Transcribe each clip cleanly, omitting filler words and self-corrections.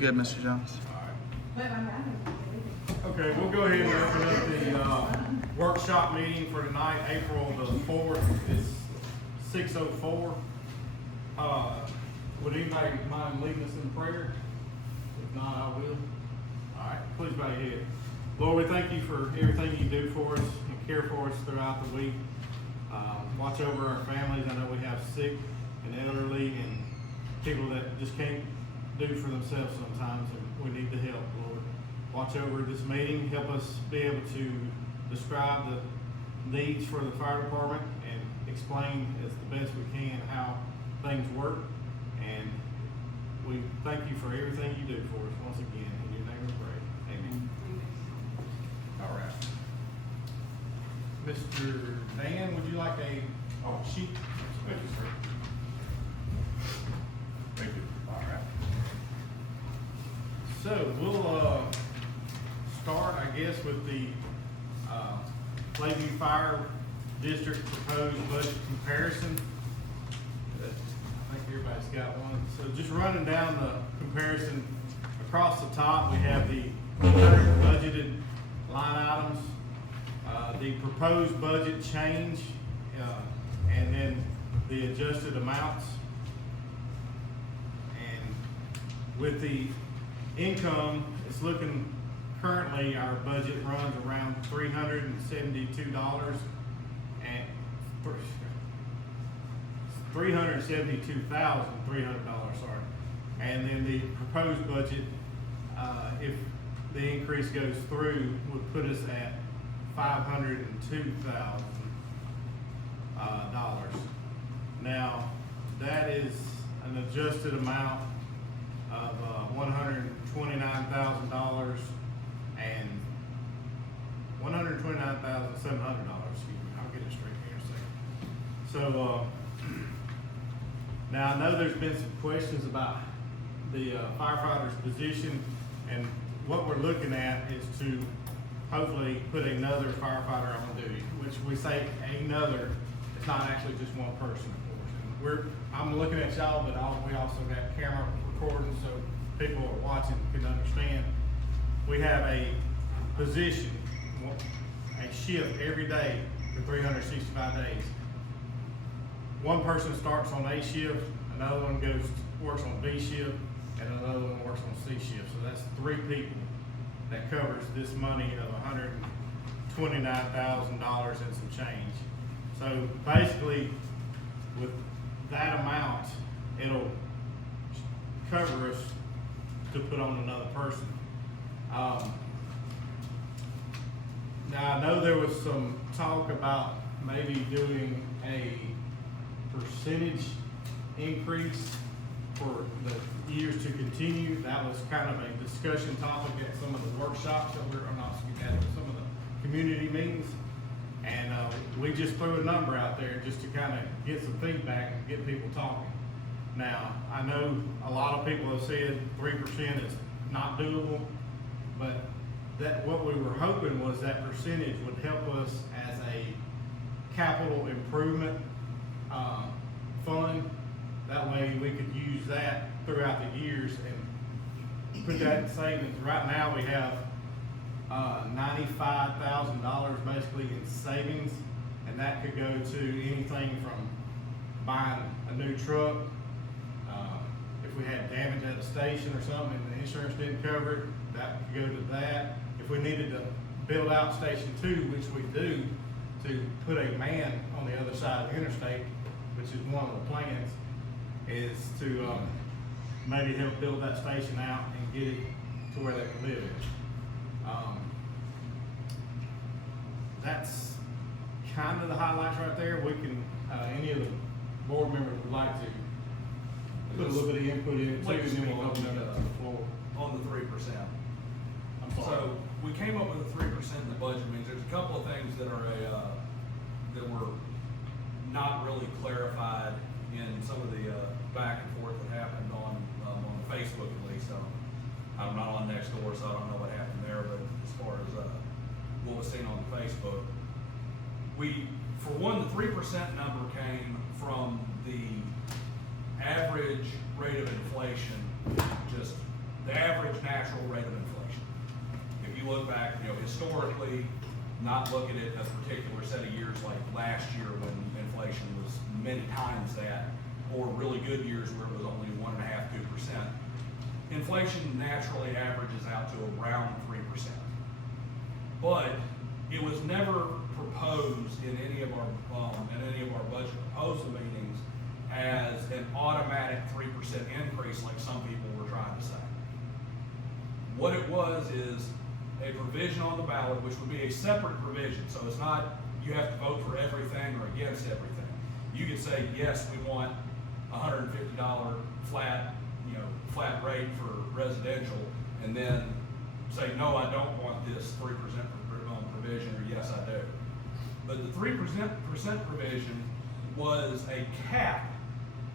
good, Mr. Jones. Okay, we'll go ahead and open up the workshop meeting for tonight, April the 4th. It's 6:04. Would anybody mind leading us in prayer? If not, I will. All right, please bow your head. Lord, we thank you for everything you do for us and care for us throughout the week. Watch over our families. I know we have sick and elderly and people that just can't do for themselves sometimes, and we need the help, Lord. Watch over this meeting. Help us be able to describe the needs for the fire department and explain as the best we can how things work. And we thank you for everything you do for us once again. In your name we pray. Amen. All right. Mr. Dan, would you like a sheet? Thank you, sir. Thank you. All right. So we'll start, I guess, with the Lakeview Fire District proposed budget comparison. I think everybody's got one. So just running down the comparison, across the top we have the current budgeted line items, the proposed budget change, and then the adjusted amounts. And with the income, it's looking, currently our budget runs around $372,300, sorry. And then the proposed budget, if the increase goes through, would put us at $502,000. Now, that is an adjusted amount of $129,000 and $129,700. Excuse me. I'll get it straight here in a second. So now I know there's been some questions about the firefighter's position, and what we're looking at is to hopefully put another firefighter on duty, which we say another. It's not actually just one person, of course. And I'm looking at y'all, but we also got camera recording so people are watching can understand. We have a position, a shift every day for 365 days. One person starts on A shift, another one works on B shift, and another one works on C shift. So that's 3 people that covers this money of $129,000 and some change. So basically, with that amount, it'll cover us to put on another person. Now I know there was some talk about maybe doing a percentage increase for the years to continue. That was kind of a discussion topic at some of the workshops that at some of the community meetings. And we just threw a number out there just to kind of get some feedback and get people talking. Now, I know a lot of people have said 3% is not doable, but what we were hoping was that percentage would help us as a capital improvement fund. That way we could use that throughout the years and put that in savings. Right now we have $95,000 basically in savings, and that could go to anything from buying a new truck. If we had damage at a station or something and the insurance didn't cover it, that could go to that. If we needed to build out Station 2, which we do, to put a man on the other side of the interstate, which is one of the plans, is to maybe help build that station out and get it to where they can live in. That's kind of the highlights right there. We can, any of the board members would like to put a little bit of input in it too, and then we'll open it up to the floor. On the 3%. I'm sorry. So we came up with a 3% in the budget means there's a couple of things that are that were not really clarified in some of the back and forth that happened on Facebook at least. I'm not on Nextdoor, so I don't know what happened there. But as far as what was seen on Facebook, for one, the 3% number came from the average rate of inflation just the average natural rate of inflation. If you look back, historically, not look at it a particular set of years like last year when inflation was many times that, or really good years where it was only 1.5%, 2%. Inflation naturally averages out to around 3%. But it was never proposed in any of our budget proposal meetings as an automatic 3% increase like some people were trying to say. What it was is a provision on the ballot, which would be a separate provision. So it's not you have to vote for everything or against everything. You could say, yes, we want $150 flat rate for residential, and then say, no, I don't want this 3% provision, or yes, I do. But the 3% provision was a cap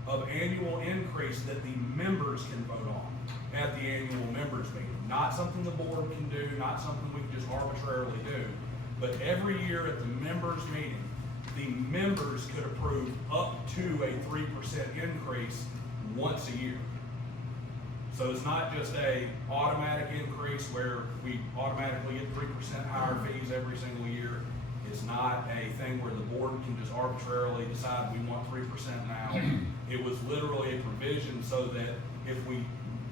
of annual increase that the members can vote on at the annual members meeting. Not something the board can do, not something we can just arbitrarily do, but every year at the members meeting, the members could approve up to a 3% increase once a year. So it's not just a automatic increase where we automatically get 3% higher fees every single year. It's not a thing where the board can just arbitrarily decide we want 3% now. It was literally a provision so that if we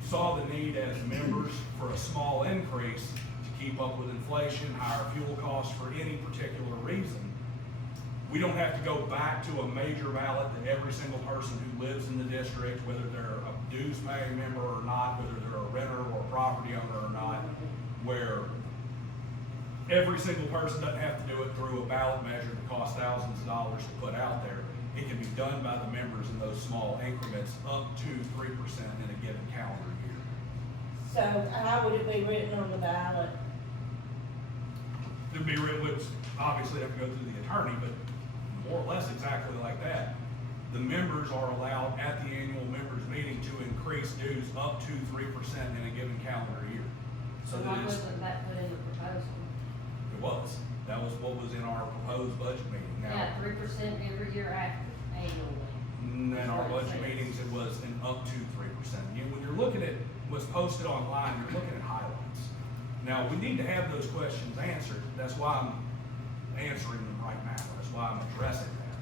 saw the need as members for a small increase to keep up with inflation, higher fuel costs for any particular reason, we don't have to go back to a major ballot that every single person who lives in the district, whether they're a dues paying member or not, whether they're a renter or a property owner or not, where every single person doesn't have to do it through a ballot measure that costs thousands of dollars to put out there. It can be done by the members in those small increments up to 3% in a given calendar year. So how would it be written on the ballot? It'd be written, which obviously have to go through the attorney, but more or less exactly like that. The members are allowed at the annual members meeting to increase dues up to 3% in a given calendar year. So why wasn't that put in the proposal? It was. That was what was in our proposed budget meeting. Now, Yeah, 3% every year after, annually. in our budget meetings, it was an up to 3%. When you're looking at what's posted online, you're looking at highlights. Now, we need to have those questions answered. That's why I'm answering them right now. That's why I'm addressing that.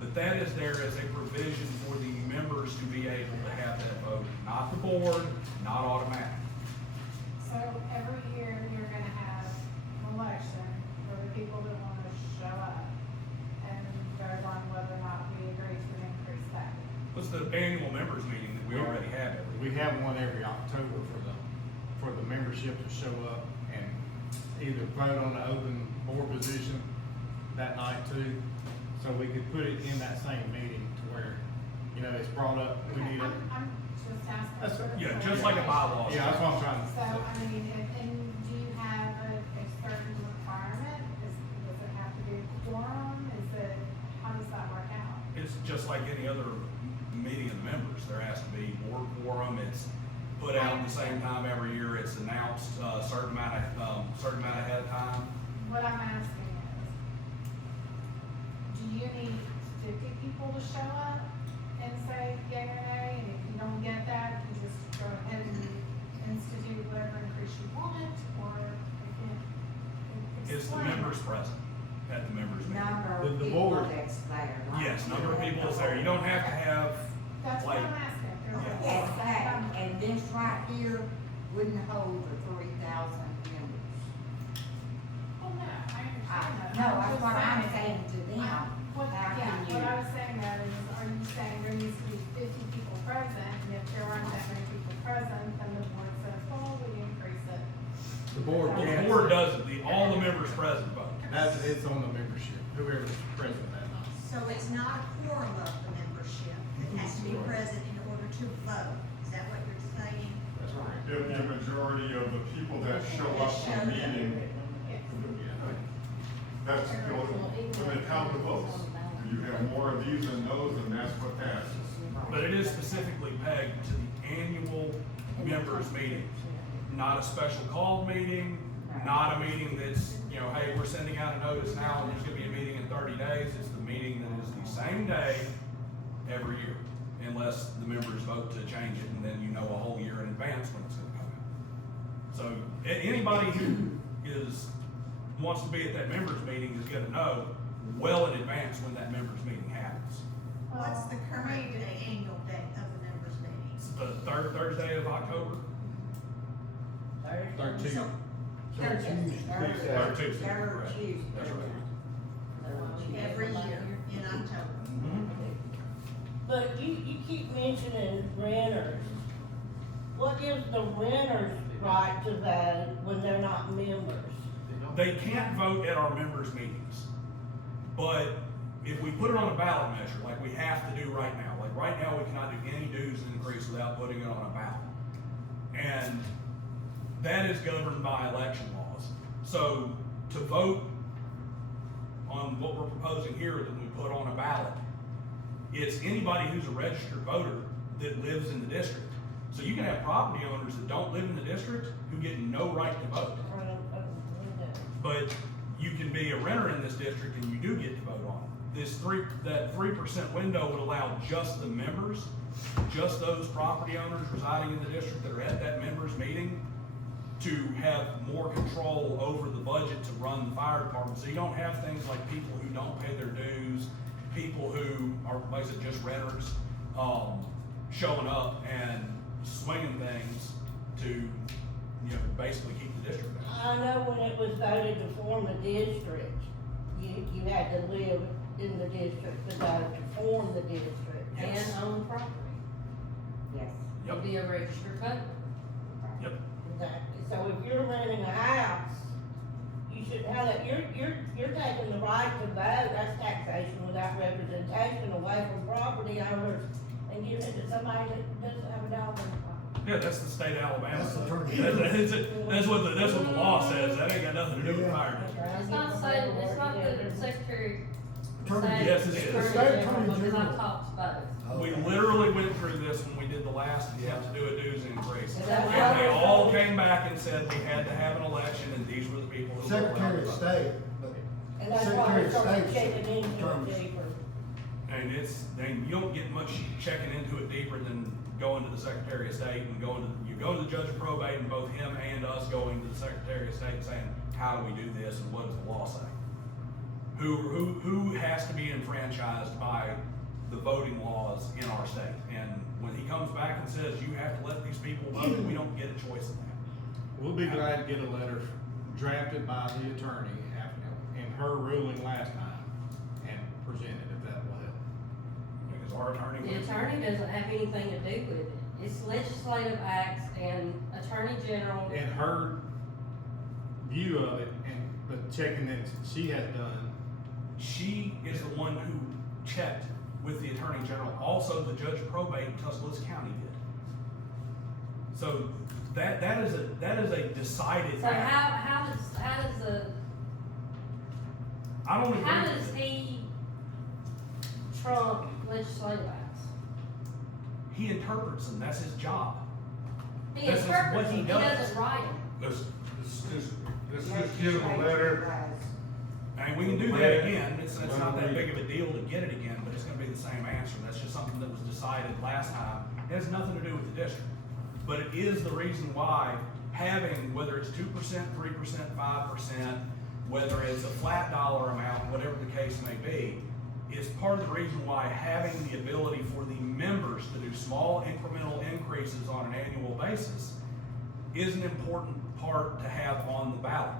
But that is there as a provision for the members to be able to have that vote, not the board, not automatic. So every year you're gonna have an election for the people that wanna show up and vote on whether or not we agree to increase that. What's the annual members meeting that we already have every We have one every October for the membership to show up and either vote on the open board position that night too. So we could put it in that same meeting to where, it's brought up, we Okay, need it. I'm just asking. That's for Yeah, just like a bylaw. Yeah, that's what I'm trying to. So, and do you have a certain requirement? Does it have to be a quorum? How does that work out? It's just like any other meeting of the members. There has to be board quorum. It's put out at the same time every year. It's announced a certain amount ahead of time. What I'm asking is, do you need 50 people to show up and say yea or nay? And if you don't get that, you just go ahead and institute whatever increase you want, or Is the members present at the members meeting? Number The of people board. that's there. right? Yes, number of people is there. You don't have to have, That's what like, I'm asking. If there's a Yeah. Exactly, set and this right here wouldn't hold the 3,000 members. Well, no, I understand that. No, I'm that's just what I'm saying to them. What How I can you? was saying that is, are you saying there needs to be 50 people present, and if there aren't that many people present, then the board says, well, we increase it. The board well, the can. board does it. All the members present vote. It's on the membership, whoever's present that night. So it's not a quorum of the membership, it has to be present in order to vote, is that what you're saying? That's right. If the majority of the people that show up to the meeting, that's, when they count the votes. You have more of these than those, and that's what passes. But it is specifically pegged to the annual members meeting, not a special called meeting, not a meeting that's, hey, we're sending out a notice now and there's gonna be a meeting in 30 days. It's the meeting that is the same day every year. unless the members vote to change it, and then you know a whole year in advance when it's gonna come out. So, anybody who wants to be at that members meeting is gonna know well in advance when that members meeting happens. What's the current annual date of the members' meetings? It's the third Thursday of October. Third Tuesday. Third Tuesday, Third correct. Tuesday. That's right. Every year in October. But you keep mentioning renters. What gives the renters right to vote when they're not members? They can't vote at our members' meetings, but if we put it on a ballot measure, like we have to do right now, like right now, we cannot do any dues increase without putting it on a ballot. And that is governed by election laws. So to vote on what we're proposing here that we put on a ballot, it's anybody who's a registered voter that lives in the district. So you can have property owners that don't live in the district who get no right to vote. But you can be a renter in this district and you do get to vote on it. That 3% window would allow just the members, just those property owners residing in the district that are at that members meeting to have more control over the budget to run the fire department. So you don't have things like people who don't pay their dues, people who are, like I said, just renters, showing up and swinging things to, basically keep the district down. I know when it was voted to form a district, you had to live in the district to vote to form the district. Yes. And own property, Yes. Yep, be a registered voter. yep. Exactly. So if you're renting a house, you shouldn't have that. You're taking the right to vote. That's taxation without representation away from property owners and giving it to somebody that doesn't have a dollar in the pocket. Yeah, that's the state of Alabama. That's the attorney. That's what the law says. That ain't got nothing to do with fire district. It's not saying, it's not the secretary. Attorney- Yes, it is. Attorney State General, Attorney because General. I've talked to both. We literally went through this when we did the last, you have to do a dues increase. Is that And they right? all came back and said we had to have an election and these were the people who were allowed Secretary to of vote. State, but And that's why Secretary we of started State's checking into terms. it deeper. And you don't get much checking into it deeper than going to the Secretary of State and you go to the judge of probate and both him and us going to the Secretary of State saying, how do we do this and what does the law say? Who has to be enfranchised by the voting laws in our state? And when he comes back and says, you have to let these people vote, we don't get a choice in that. We'll be glad to get a letter drafted by the attorney in her ruling last time and present it if that will help. Because our attorney. The attorney doesn't have anything to do with it. It's legislative acts and attorney general. In her view of it and the checking that she has done, She is the one who checked with the Attorney General. Also, the judge of probate in Tuscaloosa County did. So that is a decided So act. how I don't agree does with it. he trump legislative acts? He interprets them. That's his job. He This is interprets what them, he he does. doesn't write them. Let's just give them a letter. And we can do that again. It's not that big of a deal to get it again, but it's gonna be the same answer. That's just something that was decided last time. It has nothing to do with the district. But it is the reason why having, whether it's 2%, 3%, 5%, whether it's a flat dollar amount, whatever the case may be, is part of the reason why having the ability for the members to do small incremental increases on an annual basis is an important part to have on the ballot.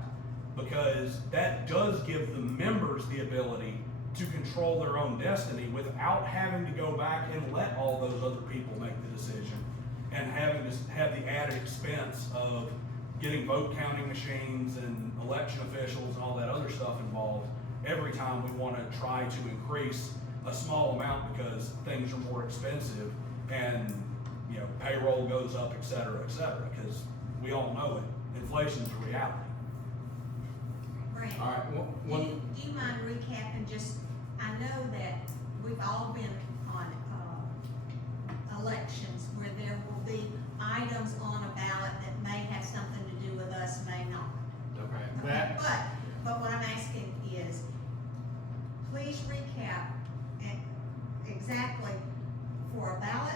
Because that does give the members the ability to control their own destiny without having to go back and let all those other people make the decision and having to have the added expense of getting vote counting machines and election officials and all that other stuff involved every time we want to try to increase a small amount because things are more expensive and payroll goes up, et cetera, because we all know it. Inflation's a reality. Brandon, all right, do you mind recapping just, I know that we've all been on, elections where there will be items on a ballot that may have something to do with us, may not. okay, Okay, that, But what I'm asking is, please recap exactly for a ballot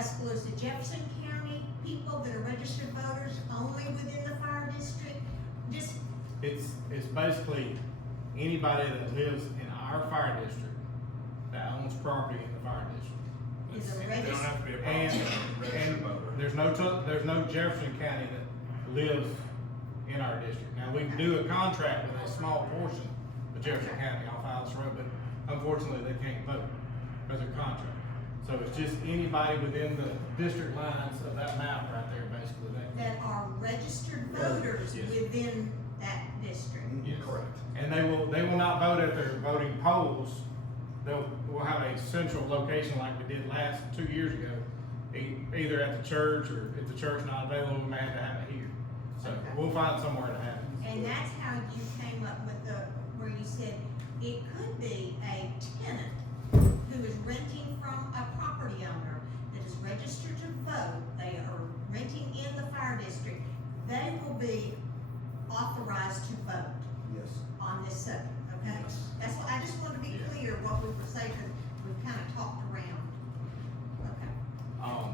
Tuscaloosa, Jefferson County people that are registered voters only within the fire district? Just, It's basically anybody that lives in our fire district that owns property in the fire district. is a They don't registered, have to be a And, registered and voter. there's no Jefferson County that lives in our district. Now, we do a contract with a small portion of Jefferson County off Alice Road, but unfortunately, they can't vote because of contract. So it's just anybody within the district lines of that map right there, basically, that are registered voters Yes. within that district. Yes. Correct. And they will not vote at their voting polls. We'll have a central location like we did 2 years ago, either at the church or if the church not available, we may have to have it here. So Okay. we'll find somewhere to have it. And that's how you came up with where you said it could be a tenant who is renting from a property owner that is registered to vote, they are renting in the fire district, they will be authorized to vote Yes. on this subject, okay? Yes. That's what, I just wanted to be Yeah. clear what we were saying, because we've kind of talked around.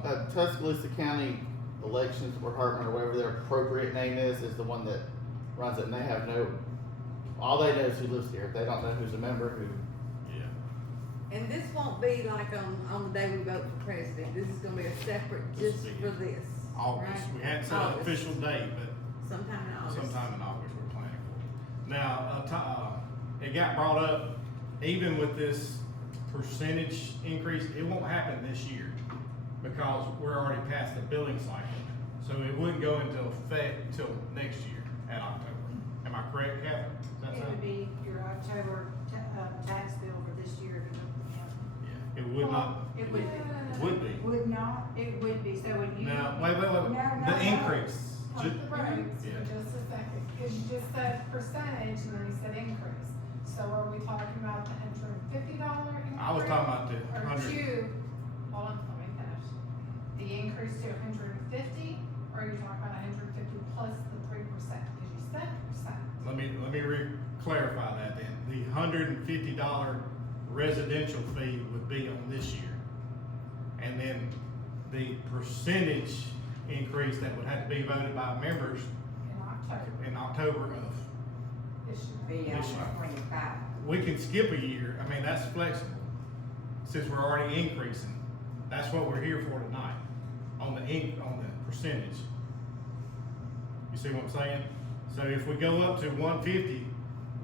Okay. Tuscaloosa County Elections Department, or whatever their appropriate name is the one that runs it, and they have all they know is who lives here. They don't know who's a member, who. Yeah. And this won't be like on the day we vote for president, this is gonna be a separate This just will be for this, August, right? we hadn't set an August. official date, but Sometime in August. sometime in August we're planning for. Now, it got brought up, even with this percentage increase, it won't happen this year because we're already past the billing cycle. So it wouldn't go into effect till next year at October. Am I correct, Catherine? Does that It sound? would be your October tax bill for this year. Yeah, it would not, It would be. would be. Would not, It would be, so when you. Now, wait, No, the increase. Pump the brakes Yeah. for just a second, because you just said percentage and then you said increase. So are we talking about the $150 increase? I was talking about the Or 100. hold on, let me finish. The increase to 150, or are you talking about 150 plus the 3%? Because you said percent. Let me clarify that then. The $150 residential fee would be on this year. And then the percentage increase that would have to be voted by members In October in October of, this year. be on 25. we can skip a year. I mean, that's flexible. Since we're already increasing, that's what we're here for tonight, on the percentage. You see what I'm saying? So if we go up to 150,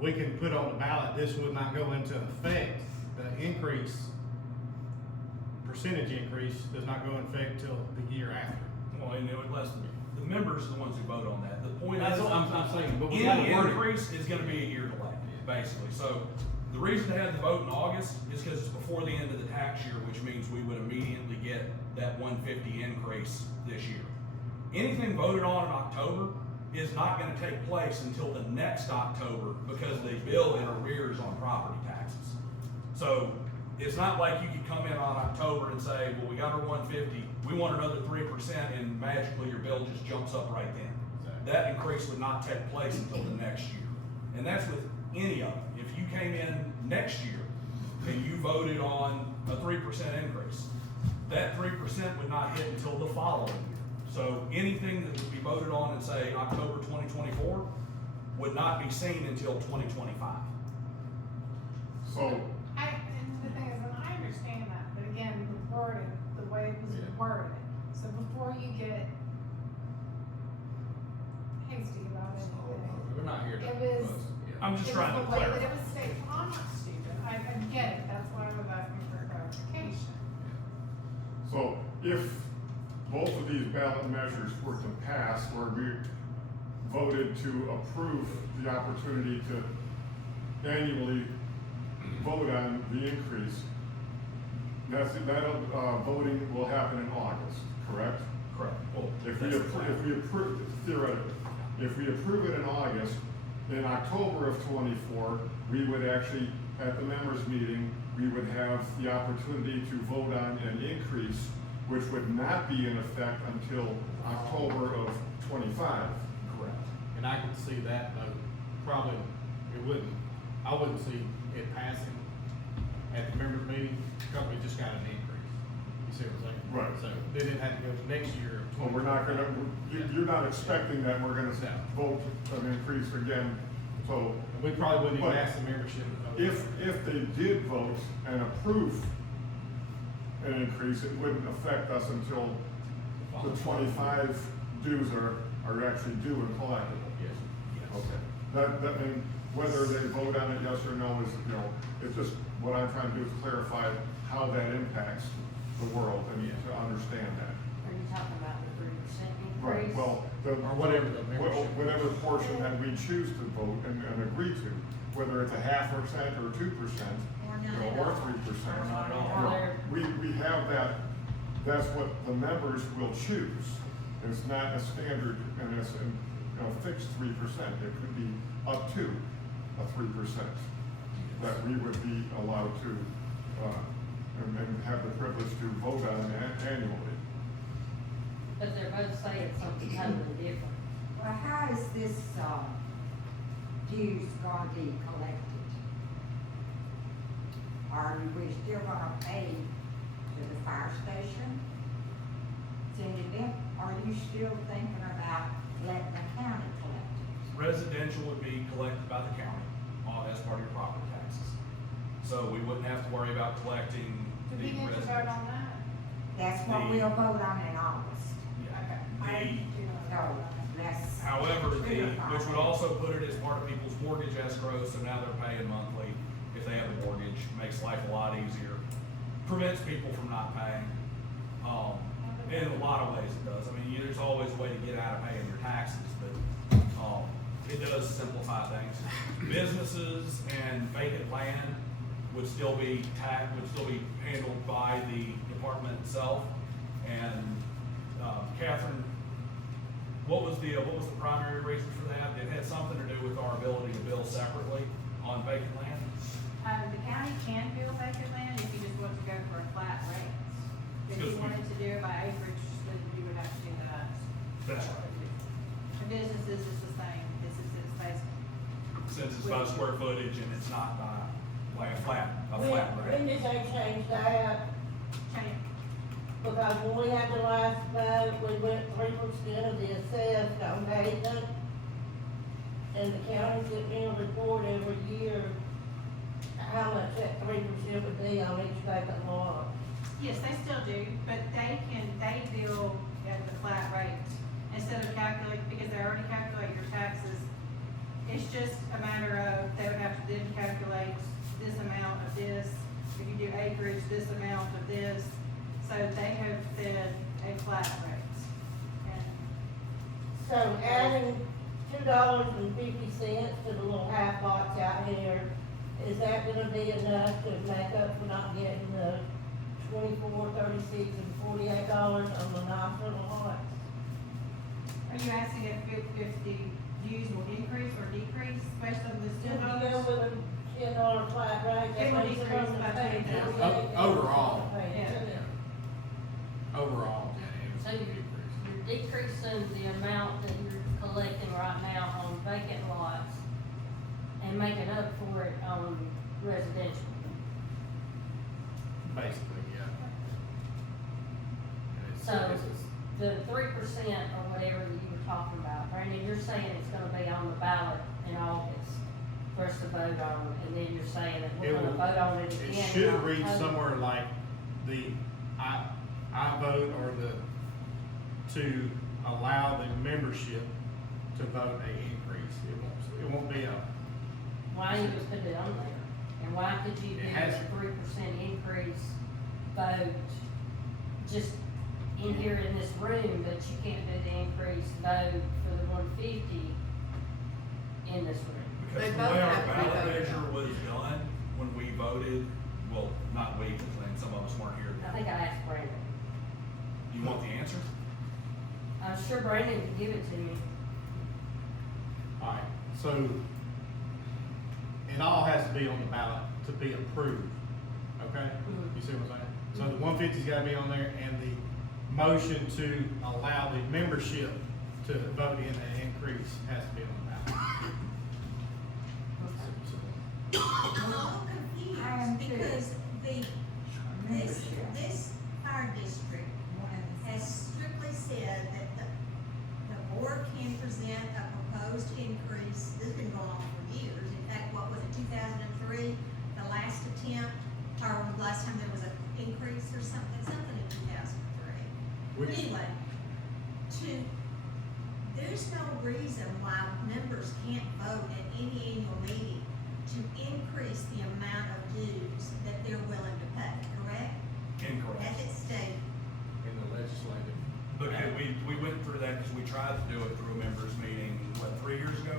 we can put on the ballot, this would not go into effect. The increase, percentage increase does not go into effect till the year after. Well, and unless the members are the ones who vote on that. The point That's is, what I'm saying, but we gotta any word it. increase is gonna be a year delay, basically. So the reason to have the vote in August is because it's before the end of the tax year, which means we would immediately get that 150 increase this year. Anything voted on in October is not gonna take place until the next October because they bill in arrears on property taxes. So it's not like you could come in on October and say, well, we got our 150, we want another 3%, and magically your bill just jumps up right then. That increase would not take place until the next year. And that's with any of them. If you came in next year and you voted on a 3% increase, that 3% would not hit until the following year. So anything that would be voted on in, say, October 2024 would not be seen until 2025. So, And the thing is, and I understand that, but again, the wording, the way it was Yeah. worded, so before you get hasty about anything, We're not here to. It was- I'm just trying to it was the way that clarify. it was stated. Well, I'm not stupid, I get it, that's why I was asking for clarification. so if both of these ballot measures were to pass, where we voted to approve the opportunity to annually vote on the increase, that voting will happen in August, correct? Correct. Well, If that's we the plan. approve, theoretically, if we approve it in August, in October of '24, we would actually, at the members' meeting, we would have the opportunity to vote on an increase, which would not be in effect until October of '25. Correct. And I could see that, though, probably, I wouldn't see it passing at the members meeting, because we just got an increase. You You see what I'm saying? Right. So then it had to go to next year. Well, we're not gonna, you're not expecting that we're gonna vote an increase again, so. We probably wouldn't even But ask the membership. to vote. If they did vote and approve an increase, it wouldn't affect us until the 25 dues are actually due and collectible. Yes, yes. Okay, that means whether they vote on it, yes or no, is, you know, it's just, what I'm trying to do is clarify how that impacts the world and to understand that. Are you talking about the 3% Right, increase? well, Or whatever the membership. whatever portion that we choose to vote and agree to, whether it's a 0.5% or 2%, Or you none know, at or all. 3%. Or not at all. You know, we have that, that's what the members will choose. It's not a standard and it's, you know, fixed 3%. It could be up to a 3% that we would be allowed to, and have the privilege to vote on annually. But they're both saying something totally different. Well, how is this, dues gonna be collected? Are we still gonna pay to the fire station? Sending them, are you still thinking about letting the county collect it? Residential would be collected by the county, as part of your property taxes. So we wouldn't have to worry about collecting Do the we need to vote residential. on that? That's what we'll vote on in August. Okay. So, let's. However, clarify which would that. also put it as part of people's mortgage escrow, so now they're paying monthly if they have a mortgage, makes life a lot easier, prevents people from not paying. In a lot of ways it does. I mean, there's always a way to get out of paying your taxes, but, it does simplify things. Businesses and vacant land would still be handled by the department itself. And, Catherine, what was the primary reason for that? It had something to do with our ability to bill separately on vacant land? The county can bill vacant land if you just want to go for a flat rate. If Good you point. wanted to do it by acreage, then you would have to do that. That's right. For businesses, it's the same, it's based. Since it's by square footage and it's not by, like a flat When rate. did they change that? Change. Because when we had the last vote, we went 3% of the assessed on vacant. And the county sent me a report every year, how much that 3% would be on each vacant lot. Yes, they still do, but they bill at the flat rate instead of calculate, because they already calculate your taxes. It's just a matter of, they would have to then calculate this amount of this, if you do acreage, this amount of this. So they have said a flat rate. And So adding $2.50 to the little half lots out here, is that gonna be enough to make up for not getting the $24, $36, and $48 on the nice little lots? are you asking if the dues will increase or decrease based on the If still you go dollars? with a $10 flat rate, It will that means they're decrease gonna by pay $10,000. $38. Overall. Yeah. Overall. So you're decreasing the amount that you're collecting right now on vacant lots and making up for it on residential. Basically, yeah. And it's- So it's- the 3% or whatever that you were talking about, Brandon, you're saying it's gonna be on the ballot in August for us to vote on, and then you're saying that It we're gonna will- vote on it It again. should in read October. somewhere like I vote or to allow the membership to vote a increase. It won't be a, Why you just put it on there? And why could you do It has- a 3% increase vote just in here in this room, but you can't do the increase vote for the 150 in this room? Because They the both way our have to be ballot voted measure on. was done, when we voted, well, not we, because then some of us weren't here. I think I asked Brandon. You want the answer? I'm sure Brandon can give it to me. alright, so it all has to be on the ballot to be approved, okay? Mhm. You see what I'm saying? So the 150's gotta be on there and the motion to allow the membership to vote in an increase has to be on the ballot. I'm a little I am confused too. because this Membership. fire district has strictly said that the board can present a proposed increase. This has been going on for years. In fact, what was it, 2003, the last attempt, or the last time there was an increase or something in 2003. But anyway, there's no reason why members can't vote at any annual meeting to increase the amount of dues that they're willing to pay, correct? Incorrect. As it stated. In the legislative. Because we went through that because we tried to do it through a members meeting, what, 4 years ago?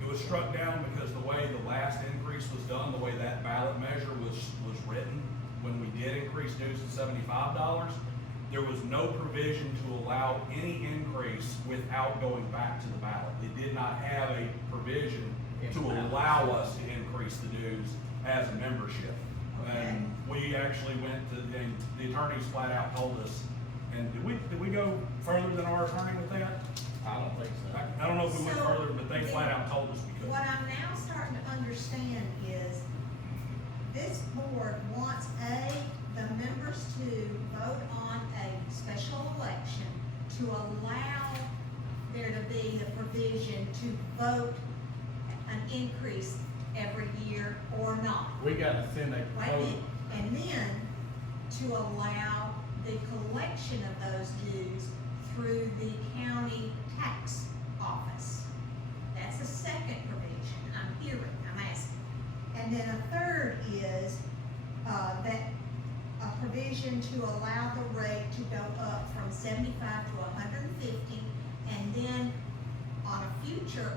It was struck down because the way the last increase was done, the way that ballot measure was written, when we did increase dues to $75, there was no provision to allow any increase without going back to the ballot. It did not have a provision to allow us to increase the dues as a membership. And we actually went to, the attorneys flat out told us, and did we go further than our attorney with that? I don't think so. I don't know if we went So, further, but they flat out told us we couldn't. What I'm now starting to understand is this board wants the members to vote on a special election to allow there to be the provision to vote an increase every year or not. We gotta send a Wait a proposal. minute, and then to allow the collection of those dues through the county tax office. That's a second provision, I'm asking. And then a third is, that a provision to allow the rate to go up from 75 to 150, and then on future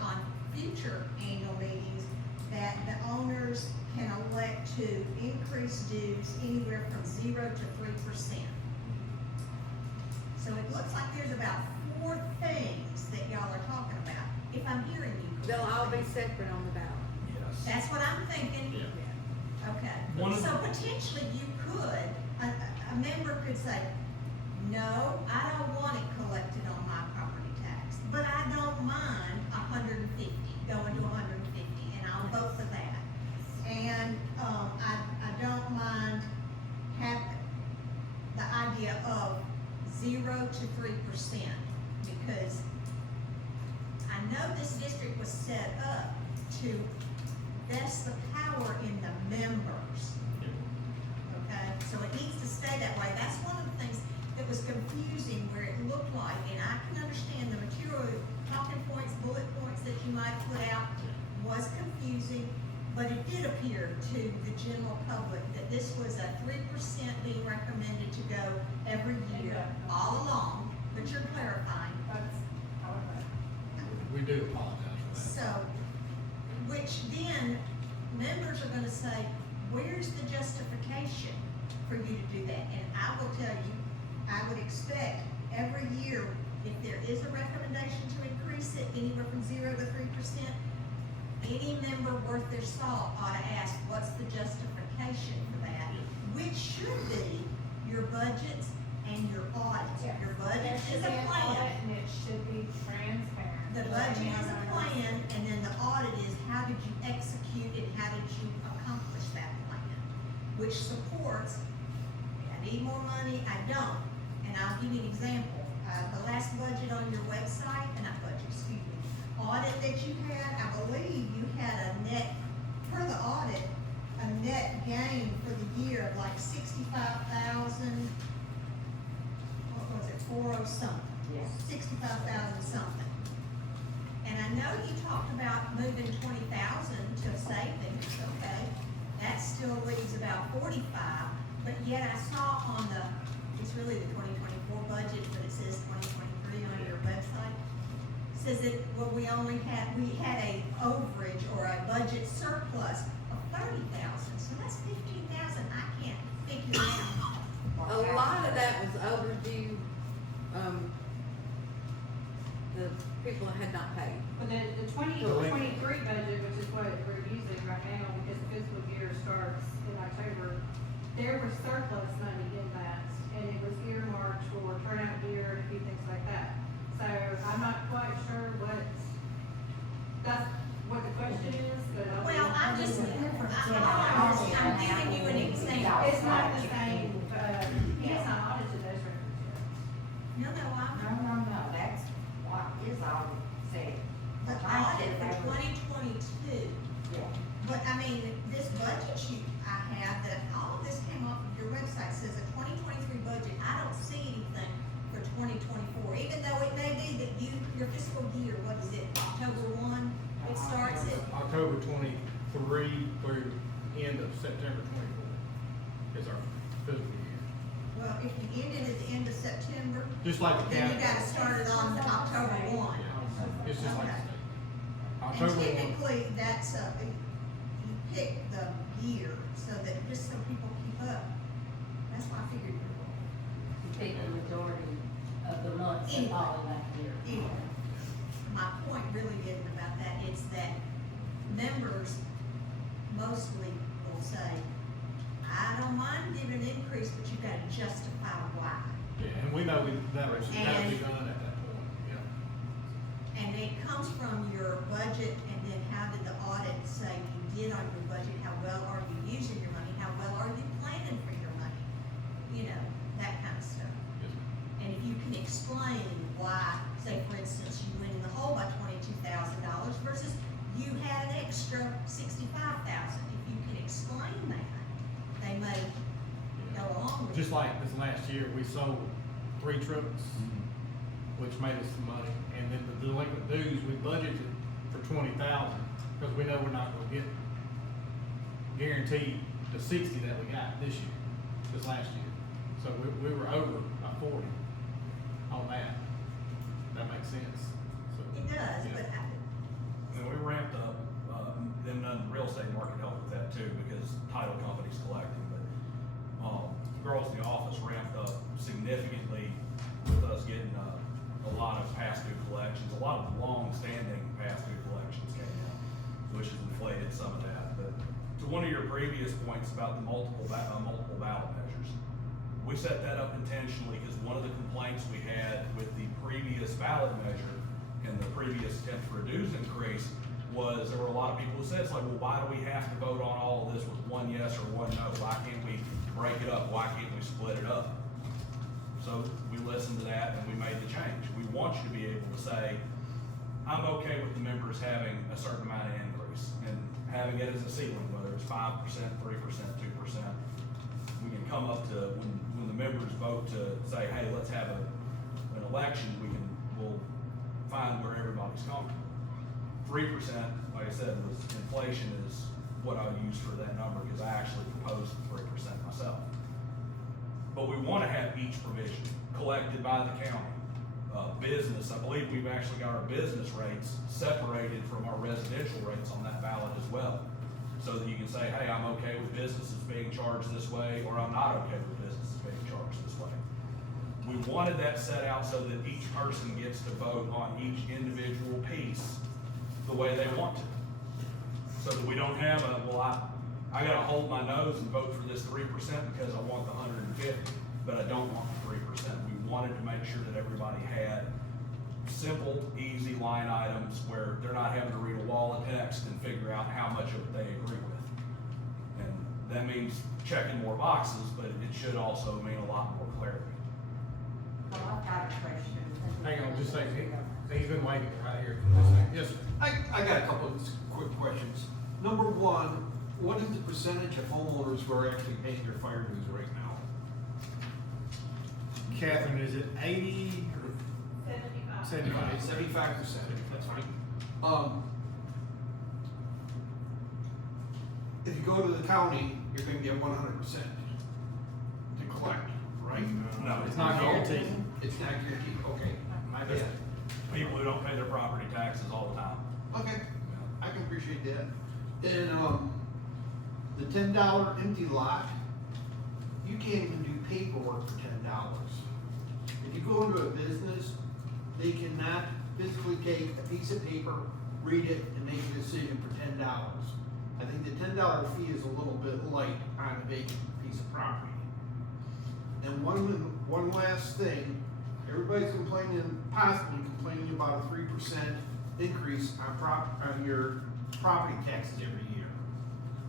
annual meetings, that the owners can elect to increase dues anywhere from 0 to 3%. So it looks like there's about 4 things that y'all are talking about, if I'm hearing you correctly. They'll all be separate on the ballot. Yes. That's what I'm thinking. Yeah. Okay, One of so the- potentially you could, a member could say, no, I don't want it collected on my property tax, but I don't mind 150, going to 150, and I'll vote for that. And, I don't mind the idea of 0 to 3%, because I know this district was set up to vest the power in the members. Okay, so it needs to stay that way. That's one of the things that was confusing, where it looked like, and I can understand the material, talking points, bullet points that you might put out was confusing, but it did appear to the general public that this was a 3% being recommended to go every year, all along, but you're clarifying. That's how I vote. We do apologize for that. So, which then, members are gonna say, where's the justification for you to do that? And I will tell you, I would expect every year, if there is a recommendation to increase it anywhere from 0 to 3%, any member worth their salt ought to ask, what's the justification for that? Which should be your budgets and your audits. Your budget There should is a be an audit, plan. and it should be transparent. The budget is a plan, and then the audit is how did you execute it, how did you accomplish that plan? Which supports, I need more money, I don't. And I'll give you an example. The last budget on your website, not budget, excuse me, audit that you had, I believe you had a net, per the audit, a net gain for the year of like 65,000, what was it, 40 something? Yes. 65,000 something. And I know you talked about moving 20,000 to savings, okay? That still leaves about 45, but yet I saw on it's really the 2024 budget, but it says 2023 on your website. Says that, well, we had a overage or a budget surplus of 30,000, so that's 15,000, I can't figure out. A lot of that was overdue, the people had not paid. But the 2023 budget, which is what we're using right now, because the fiscal year starts in October, there was surplus money in that, and it was earmarked for turnout gear and a few things like that. So I'm not quite sure that's what the question is, but. Well, I'm giving you an example. It's not the same, No, I'm. No, that's what is all it said. The audit for 2022, Yeah. but I mean, this budget sheet I have, that all of this came off of your website, says a 2023 budget. I don't see anything for 2024, even though it may be that your fiscal year, what is it, October 1? It starts at, October 23 through end of September 24 is our fiscal year. well, if you ended at the end of September, Just like the then county. you gotta start it on October 1. Yeah, it's just like the Okay. state. And October 1. typically, that's, you pick the year, so that, just so people keep up. That's why I figured you're wrong. You pick the majority of the months that fall in that year. Anyway, my point really isn't about that, it's that members mostly will say, I don't mind giving an increase, but you gotta justify why. Yeah, and we know that was, gotta be And- done at that point, yeah. And it comes from your budget, and then how did the audit say you did on your budget, how well are you using your money, how well are you planning for your money? You know, that kind of stuff. Yes, ma'am. And if you can explain why, say for instance, you went in the hole by $22,000 versus you had an extra $65,000, if you can explain that, they may go along with it. Just like this last year, we sold 3 trucks, which made us some money, and then the delinquent dues, we budgeted for 20,000, because we know we're not gonna get guaranteed the 60 that we got this year, this last year. So we were over a 40 on that. That makes sense, so. It does, yeah. but And we ramped up, then the real estate market helped with that too, because title companies collecting, but, girls in the office ramped up significantly with us getting, a lot of past due collections, a lot of long-standing past due collections came in, which has inflated some of that, but to one of your previous points about the multiple ballot measures, we set that up intentionally, because one of the complaints we had with the previous ballot measure and the previous attempt for a dues increase was there were a lot of people who said, it's like, well, why do we have to vote on all of this with one yes or one no? Why can't we break it up? Why can't we split it up? So we listened to that and we made the change. We want you to be able to say, I'm okay with the members having a certain amount of increase and having it as a ceiling, whether it's 5%, 3%, 2%. We can come up to, when the members vote to say, hey, let's have an election, we'll find where everybody's comfortable. 3%, like I said, was inflation is what I used for that number, because I actually proposed 3% myself. But we wanna have each provision collected by the county. Business, I believe we've actually got our business rates separated from our residential rates on that ballot as well. So that you can say, hey, I'm okay with businesses being charged this way, or I'm not okay with businesses being charged this way. We wanted that set out so that each person gets to vote on each individual piece the way they want to. So that we don't have a, well, I gotta hold my nose and vote for this 3% because I want the 150, but I don't want the 3%. We wanted to make sure that everybody had simple, easy line items where they're not having to read a wall of text and figure out how much of it they agree with. And that means checking more boxes, but it should also mean a lot more clarity. Well, I've got a question. Hang on, just a second. He's been waiting right here. Yes, sir. I got a couple of quick questions. Number one, what is the percentage of homeowners who are actually paying their fire dues right now? Catherine, is it 80 or 75? 75%, that's fine. If you go to the county, you're gonna get 100% to collect, right? No, It's not guaranteed. It's not guaranteed, okay. There's people who don't pay their property taxes all the time. Okay, I can appreciate that. And, the $10 empty lot, you can't even do paperwork for $10. If you go into a business, they cannot physically take a piece of paper, read it, and make a decision for $10. I think the $10 fee is a little bit light on a vacant piece of property. And one last thing, everybody's possibly complaining about a 3% increase on your property taxes every year,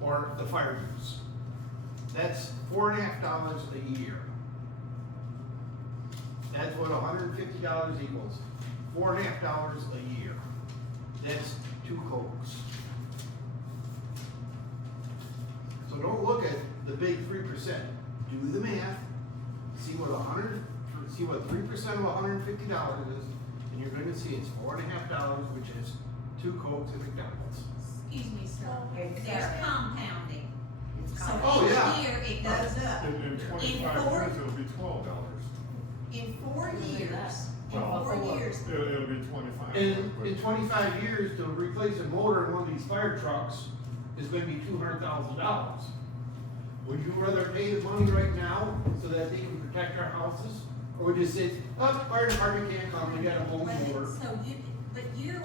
or the fire dues. That's $4.50 a year. That's what $150 equals, $4.50 a year. That's 2 Cokes. So don't look at the big 3%. Do the math, see what 3% of $150 is, and you're gonna see it's $4.50, which is 2 Cokes at McDonald's. Excuse me, sir, It's there's there. compounding. So Oh, yeah. each year it goes up. In 25 four- years, it'll be $12. In 4 years, in Well, 4 years, It'll be 25. In 25 years, to replace a motor in one of these fire trucks is gonna be $200,000. Would you rather pay the money right now so that they can protect our houses? Or would you say, oh, fire department can't come, we got a home motor? so you're,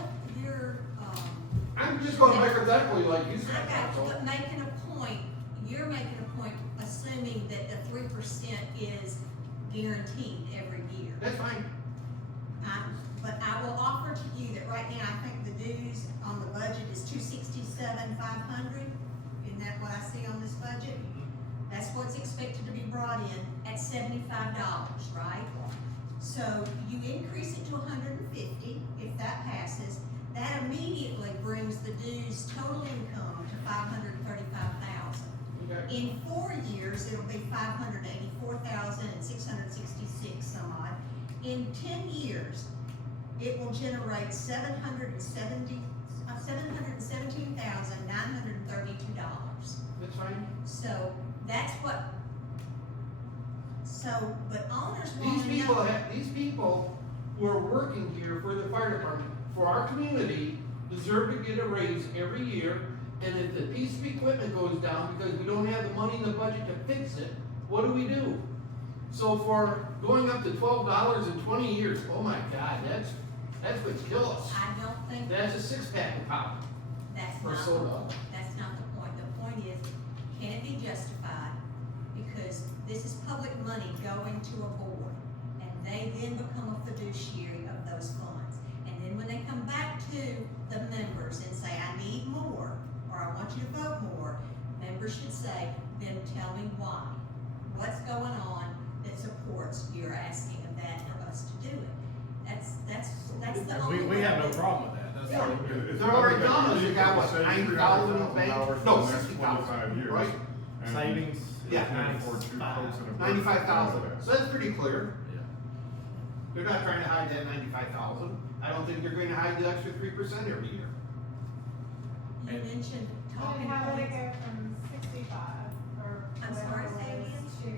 I'm just going hypothetically like you I said, got that's you, all. but you're making a point assuming that the 3% is guaranteed every year. That's fine. But I will offer to you that right now, I think the dues on the budget is $267,500. Isn't that what I see on this budget? That's what's expected to be brought in at $75, right? So you increase it to $150, if that passes, that immediately brings the dues total income to $535,000. Okay. In 4 years, it'll be $584,666 some odd. In 10 years, it will generate $717,932. That's fine. So that's what. So, but owners want These to know. these people who are working here for the fire department, for our community, deserve to get a raise every year. And if the piece of equipment goes down because we don't have the money in the budget to fix it, what do? So for going up to $12 in 20 years, oh my God, that's what's kill us. I don't think That's a 6-pack of pop. that's or not the soda. point. That's not the point. The point is, can it be justified? Because this is public money going to a board, and they then become a fiduciary of those funds. And then when they come back to the members and say, I need more, or I want you to vote more, members should say, then tell me why. What's going on that supports your asking of that for us to do it? That's the only We way. have no problem with that, that's Yeah. all. It's They're already probably done, gonna they be got what, $300,000 $90,000 in the bank? for No, the next 60,000, 25 years. right? And Savings Yeah. is can't afford 2 $95,000. Cokes and a Coke. 95,000, so that's pretty clear. Yeah. They're not trying to hide that 95,000. I don't think they're going to hide the extra 3% every year. You mentioned And talking how did it points. go from 65 or I'm sorry, whatever say it again? was to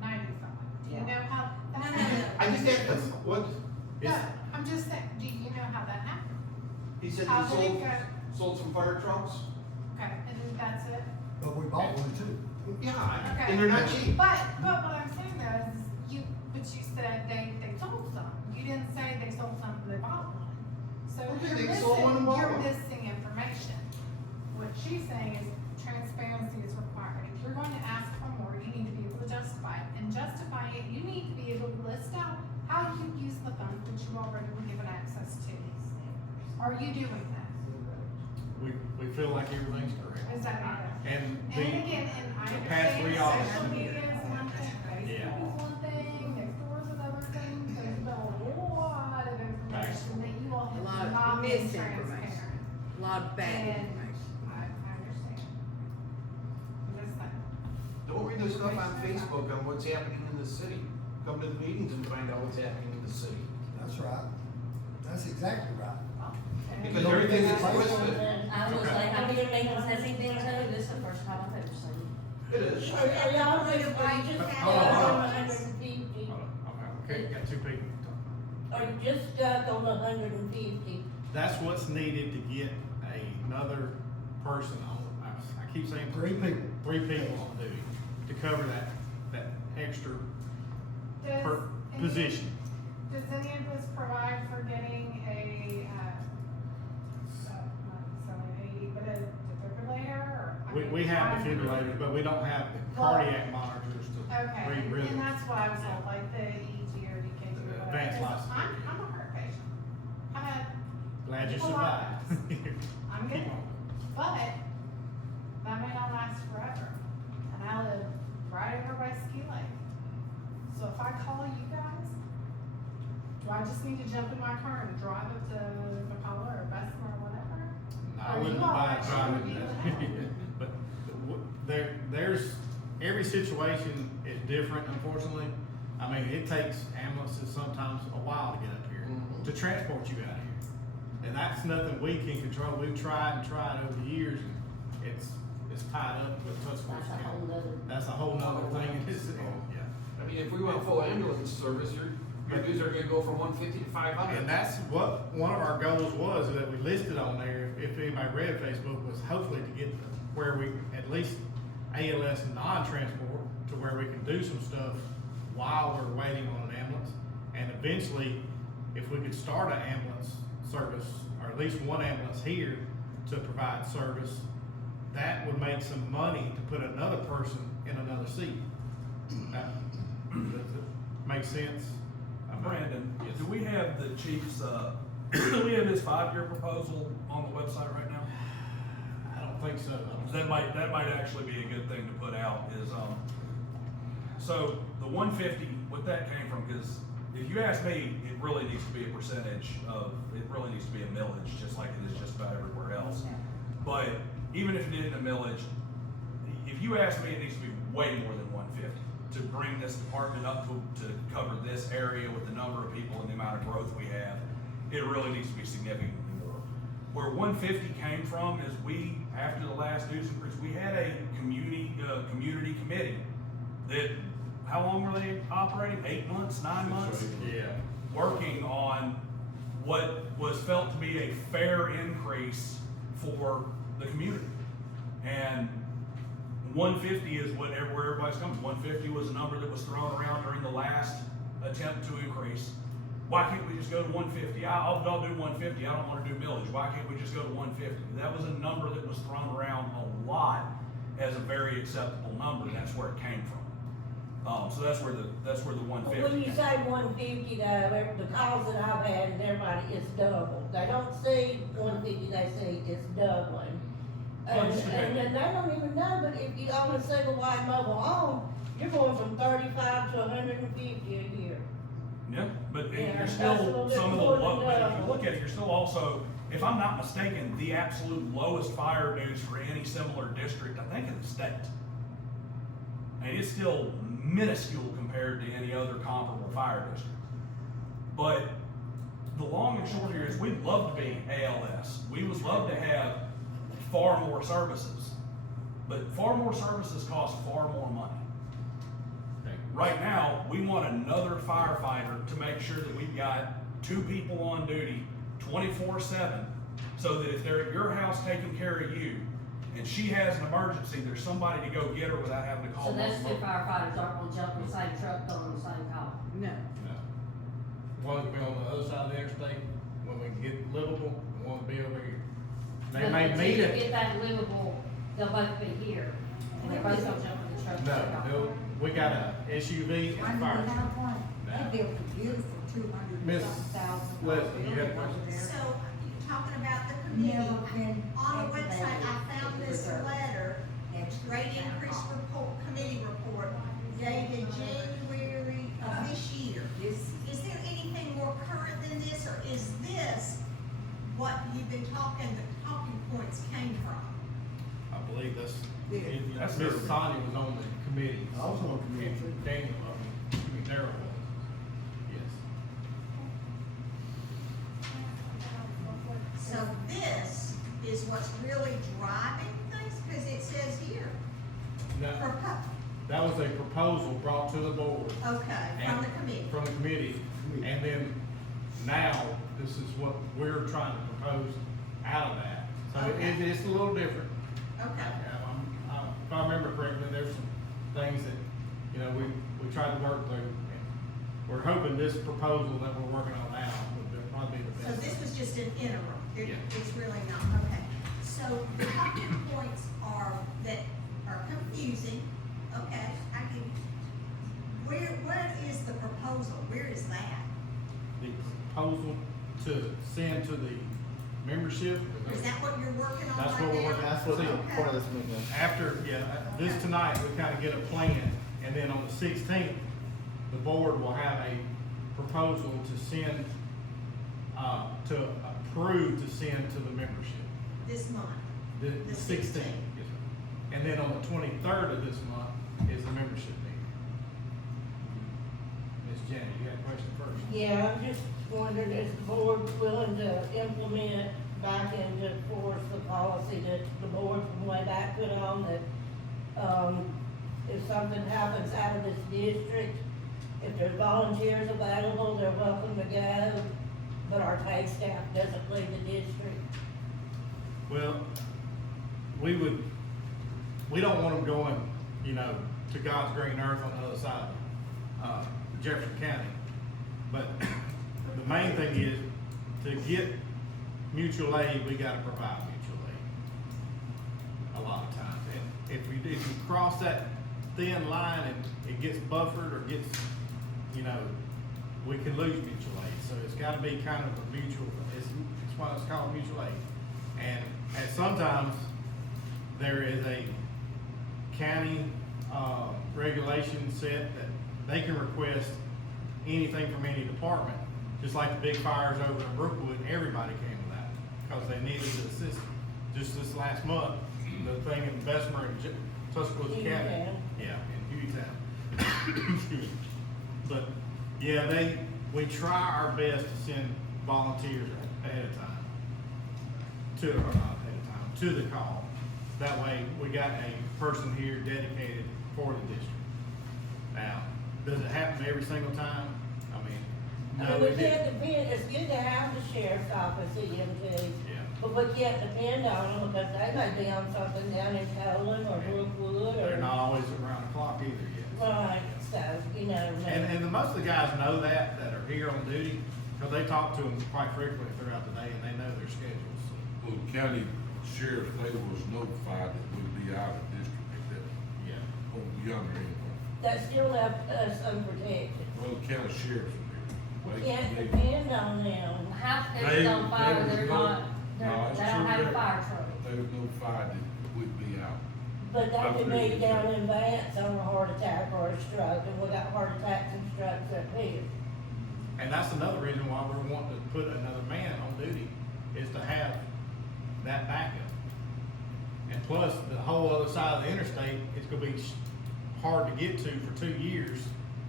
95? Do you Yeah. know how? No, that no, happened? no. I just asked him, what, No, I'm just saying, do you know how that happened? he said How he did it go? sold some fire trucks. Okay, and then that's it? But we bought one too. Yeah, Okay. and they're not cheap. But what I'm saying though is but you said they sold some. You didn't say they sold some, they bought one. So Okay, you're they sold one and bought you're one. missing information. What she's saying is transparency is required. If you're going to ask for more, you need to be able to justify it. And justifying it, you need to be able to list out how you use the funds that you already were given access to. Are you doing that? We feel like everything's correct. Is that right? And And again, and I the past understand 3 audits. social media is one thing, Yeah. Facebook is one thing, next door is another thing, there's been a lot of information that you all A have lot of not been misinformation. transparent. A lot of bad And information. I understand. I'm just saying. Don't read the stuff on Facebook on what's happening in the city. Come to the meetings and find out what's happening in the city. That's right. That's exactly right. Because everything is twisted. I was like, how many meetings has he been to? This is the first time I've ever seen him. It is. Are y'all ready to Why just you have Hold on. 150? Hold on, okay, got 2 people. Are you just stuck on 150? That's what's needed to get another person on, I keep saying 3 people. 3 people on duty to cover that extra Does any- position. Does any of this provide for getting a, not necessarily but a defibrillator or? We have defibrillators, but we don't have the cardiac monitors to Okay, read and rhythms. that's why I was told, like the EG or DKG or whatever. Advanced life support. I'm a heart patient. I'm a, Glad you Well, survived. I'm Keep good, on. but that may not last forever. And I live right over by Ski Lake. So if I call you guys Do I just need to jump in my car and drive up to McCullough or Bessemer or whatever? I Or wouldn't you all buy actually driving review that. But there's, every situation is different, unfortunately. I mean, it takes ambulances sometimes a while to get up here, to transport you out here. And that's nothing we can control. We've tried and tried over the years, and it's tied up with Tuscaloosa That's a whole County. nother. That's a whole nother thing. Yeah. I mean, if we want full ambulance service, your dues are gonna go from 150 to 500. And that's what one of our goals was, that we listed on there, if anybody read Facebook, was hopefully to get where we, at least ALS non-transport, to where we can do some stuff while we're waiting on an ambulance. And eventually, if we could start an ambulance service, or at least one ambulance here to provide service, that would make some money to put another person in another seat. Does it make sense? Brandon, Yes. do we have the chief's, do we have his 5-year proposal on the website right now? I don't think so. That might actually be a good thing to put out is, so the 150, what that came from, because if you ask me, it really needs to be a percentage of, it really needs to be a millage, just like it is just about everywhere else. But even if it isn't a millage, if you ask me, it needs to be way more than 150 to bring this department up to cover this area with the number of people and the amount of growth we have. It really needs to be significantly more. Where 150 came from is we, after the last dues increase, we had a community committee that, how long were they operating? 8 months, 9 months? Yeah. Working on what was felt to be a fair increase for the community. And 150 is where everybody's coming. 150 was a number that was thrown around during the last attempt to increase. Why can't we just go to 150? I'll do 150. I don't want to do millage. Why can't we just go to 150? That was a number that was thrown around a lot as a very acceptable number. And that's where it came from. So that's where the 150. When you say 150 though, the calls that I've had, and everybody, it's double. They don't see 150, they see it's doubling. And then they don't even know, but if you own a single wide mobile home, you're going from 35 to 150 a year. Yeah, but Yeah, you're that's a still, little bit some of the, more than but if you double. look at it, you're still also, if I'm not mistaken, the absolute lowest fire dues for any similar district, I think in the state. And it's still minuscule compared to any other comparable fire district. But the long and short here is we'd love to be ALS. We would love to have far more services. But far more services cost far more money. Right now, we want another firefighter to make sure that we've got 2 people on duty 24/7, so that if they're at your house taking care of you, and she has an emergency, there's somebody to go get her without having to call. So those 2 multiple- firefighters aren't gonna jump in the same truck on the same call? No. One will be on the other side of the interstate, when we get livable, and one will be over here. They But may until meet you it. get that livable, they'll both be here, and they're both gonna jump in the truck. No, we got a SUV Why and do a we fire. have one? They built a beautiful 200 Miss and something thousand. Leslie, you got a building over question? there. So, you're talking about the committee, Never been on the website, I activated found to this preserve. letter, That's rate increase report, committee report, dated January of this year. This, Is there anything more current than this, or is this what you've been talking, the talking points came from? I believe that's, That's Miss their- Sonia was on the committee. I was on the committee too. Daniel, Darryl was. Yes. So this is what's really driving things, cause it says here, No, that was a proposal brought to the board. okay, from and- the committee. From the committee, and then now, this is what we're trying to propose out of that. So Okay. it's a little different. Okay, If I remember correctly, there's some things that, we tried to work through. And we're hoping this proposal that we're working on now would probably be the so best. this was just an interim, Yeah. it's really not, okay. So the talking points that are confusing, okay, I can, where is the proposal, where is that? The proposal to send to the membership. Is that what you're working on right now? That's what we're working on. That's what the See, point of this meeting is. After, this tonight, we kind of get a plan, and then on the 16th, the board will have a proposal to send, to approve to send to the membership. This month, The The 16th. 16th. Yes, sir. And then on the 23rd of this month is the membership meeting. Ms. Janet, you got a question first? Yeah, I'm just wondering, is the board willing to implement back into force the policy that the board from way back put on that, if something happens out of this district, if there's volunteers available, they're welcome to go, but our paid staff doesn't leave the district? Well, we don't want them going, you know, to God's green earth on the other side of Jefferson County. But the main thing is, to get mutual aid, we gotta provide mutual aid. A lot of times. And if you cross that thin line and it gets buffered or gets, you know, we can lose mutual aid. So it's gotta be kind of a mutual, it's why it's called mutual aid. And sometimes there is a county, regulation set that they can request anything from any department. Just like the big fires over in Brookwood, everybody came with that, because they needed the assistance. Just this last month, the thing in Bessemer and Tuscaloosa County. Hueytown. Yeah, in Hueytown. Excuse me. But, yeah, we try our best to send volunteers ahead of time. Or not ahead of time, to the call. That way, we got a person here dedicated for the district. Now, does it happen every single time? I mean, no, We it can't didn't. depend, it's good to have the sheriff's office, EMTs, Yeah. but we can't depend on them because they may be on something down in Colin or Brookwood or. They're not always around the clock either yet. Right, so, you know. And most of the guys know that are here on duty, because they talk to them quite frequently throughout the day, and they know their schedules. Well, the county sheriff, they was notified that we'd be out of district that, Yeah. over yonder anyway. That still left us unprotected. Well, the county sheriff's We are can't there. depend on them. House They- is on fire, they was they're no- not, No, they it's don't true have a there. fire truck. They was notified that we'd be out. But they I could agree be with down that. in Vance on a heart attack or a stroke, and we got heart attacks and strokes up here. And that's another reason why we're wanting to put another man on duty, is to have that backup. And plus, the whole other side of the interstate, it's gonna be hard to get to for 2 years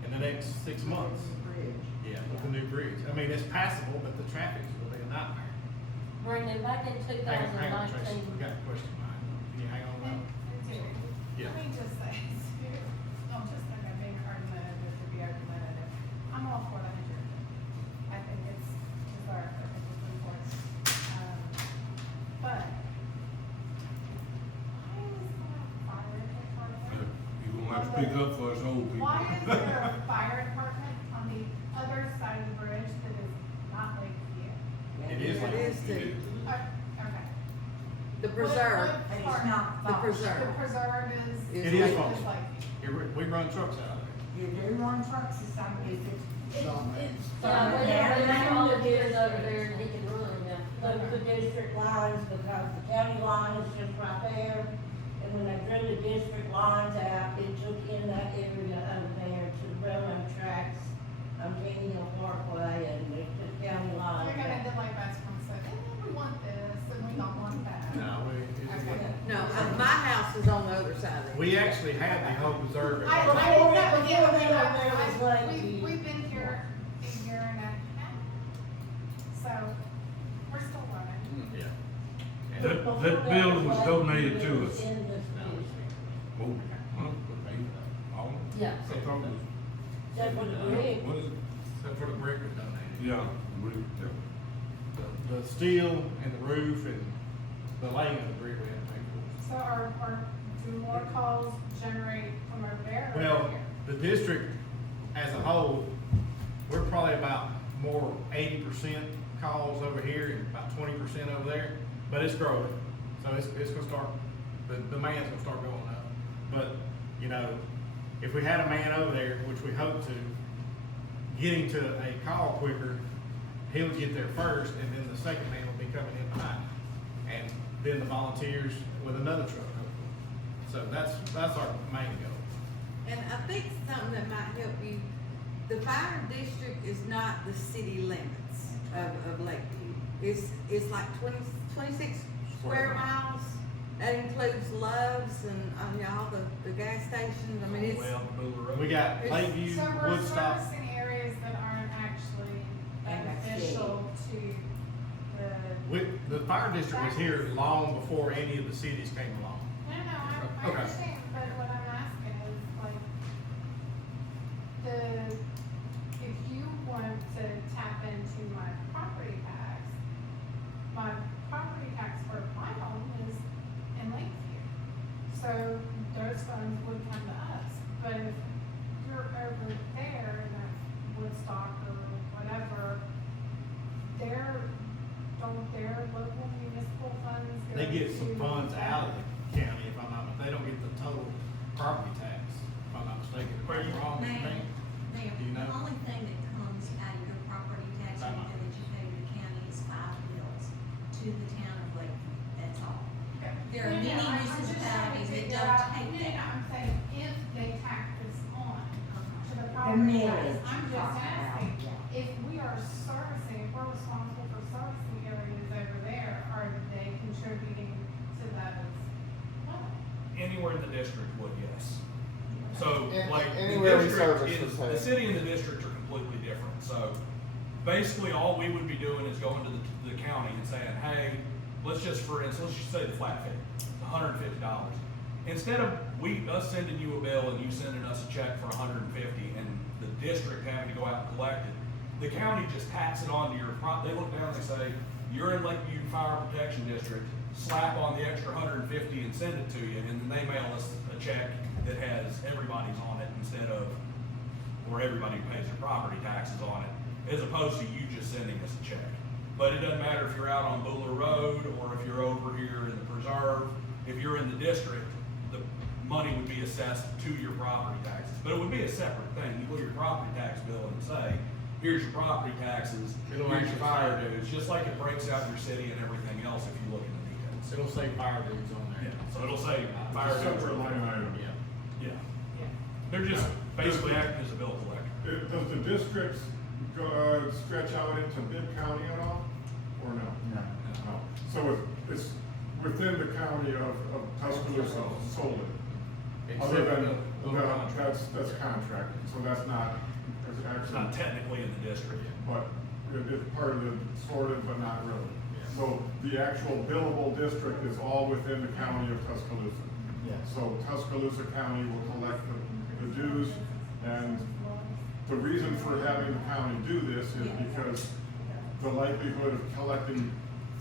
in the next 6 months. Yeah, with the new bridge. I mean, it's passable, but the traffic's gonna be a nightmare. Brendan, back in two Hang thousand on, Tracy, we nineteen, got a question, Mike. Can you hang on a minute? Yeah. Let me just say, I'm just like a big argumentative to be argumentative. I'm all for the 100. I think it's deserved, I think it's important. But why is there a fire department? You're gonna have to speak up for us old people. Why is there a fire department on the other side of the bridge that is not linked here? It is It like. is too. Okay. The preserve, But it's part? not the false. The preserve. preserve is. It is is functional. like- We run trucks out of there. You do run trucks in some cases. yeah, but there's volunteers over there and he can run, yeah. Look, the district lines, because the county line is just right there, and when they drew the district lines out, it took in that area over there to the railroad tracks on Canyon Hill Parkway, and it took county lines You're gonna out. do like that's one say, we want this and we don't want that. No, Okay. no, my house is on the other side of it. we actually had the whole preserve. I Before think that was, before yeah, that, there was like we've been here a year and a half, so we're still running. Yeah. And- That Before building was like donated it to was us. in this district. Oh, huh? All? Yeah. I thought it was, Except for the bridge. what is it? Except for the brick was donated. Yeah, yeah. The steel and the roof and the laying of the brick we had to pay for. So do more calls generate from over there or Well, over here? the district as a whole, we're probably about more 80% calls over here and about 20% over there, but it's growing. So it's gonna start, the demand's gonna start going up. But, you know, if we had a man over there, which we hope to, getting to a call quicker, he'll get there first, and then the second man will be coming in behind. And then the volunteers with another truck. So that's our main goal. And I think something that might help you the fire district is not the city limits of Lakeview. It's like 26 square miles. That includes Love's and, all the gas stations. I mean, it's, Well, Booler Road. We got It's- Lakeview, So we're Woodstock. servicing areas that aren't actually beneficial to the. The fire district was here long before any of the cities came along. No, I Okay. understand, but what I'm asking is like, if you want to tap into my property tax for my home is in Lakeview. So those funds would come to us, but if you're over there in that Woodstock or whatever, don't their local municipal funds go They get some to funds that? out of the county, if I'm not, they don't get the total property tax, if I'm not mistaken. Are you wrong with me? Ma'am, Do you know? the only thing that comes out of your property tax Time out. revenue that you pay to the county is 5 bills to the town of Lakeview, that's all. There are many municipalities that don't take that. I'm saying if they tack this on to the The property millage tax, I'm you're just talking about, asking, yeah. if we are servicing, if we're responsible for servicing areas over there, are they contributing to that as well? Anywhere in the district would, yes. So, like, the Anywhere we district, service is- would the pay. city and the district are completely different, so basically, all we would be doing is going to the county and saying, hey, let's just, for instance, let's just say the flat fee, it's $150. Instead of us sending you a bill and you sending us a check for $150 and the district having to go out and collect it, the county just tacks it onto your they look down and they say, you're in Lakeview Fire Protection District, slap on the extra $150 and send it to you, and then they mail us a check that has everybody's on it instead of, or everybody who pays their property taxes on it, as opposed to you just sending us a check. But it doesn't matter if you're out on Booler Road or if you're over here in the preserve, if you're in the district, the money would be assessed to your property taxes. But it would be a separate thing. You put your property tax bill and say, here's your property taxes, It'll here's your actually fire say- dues, just like it breaks out your city and everything else if you look in the details. It'll say fire dues on there. Yeah, so it'll say It's fire a dues. separate line item. Yeah, Yeah. they're just basically acting as a bill collector. Does the district stretch out into Bibb County at all, or no? No. No. So it's within the county of Tuscaloosa solely? Other than, that's contracted, so that's not, It's not technically in the district. but it's part of the, sort of, but not really. So the actual billable district is all within the county of Tuscaloosa. Yes. So Tuscaloosa County will collect the dues, and the reason for having the county do this is because the likelihood of collecting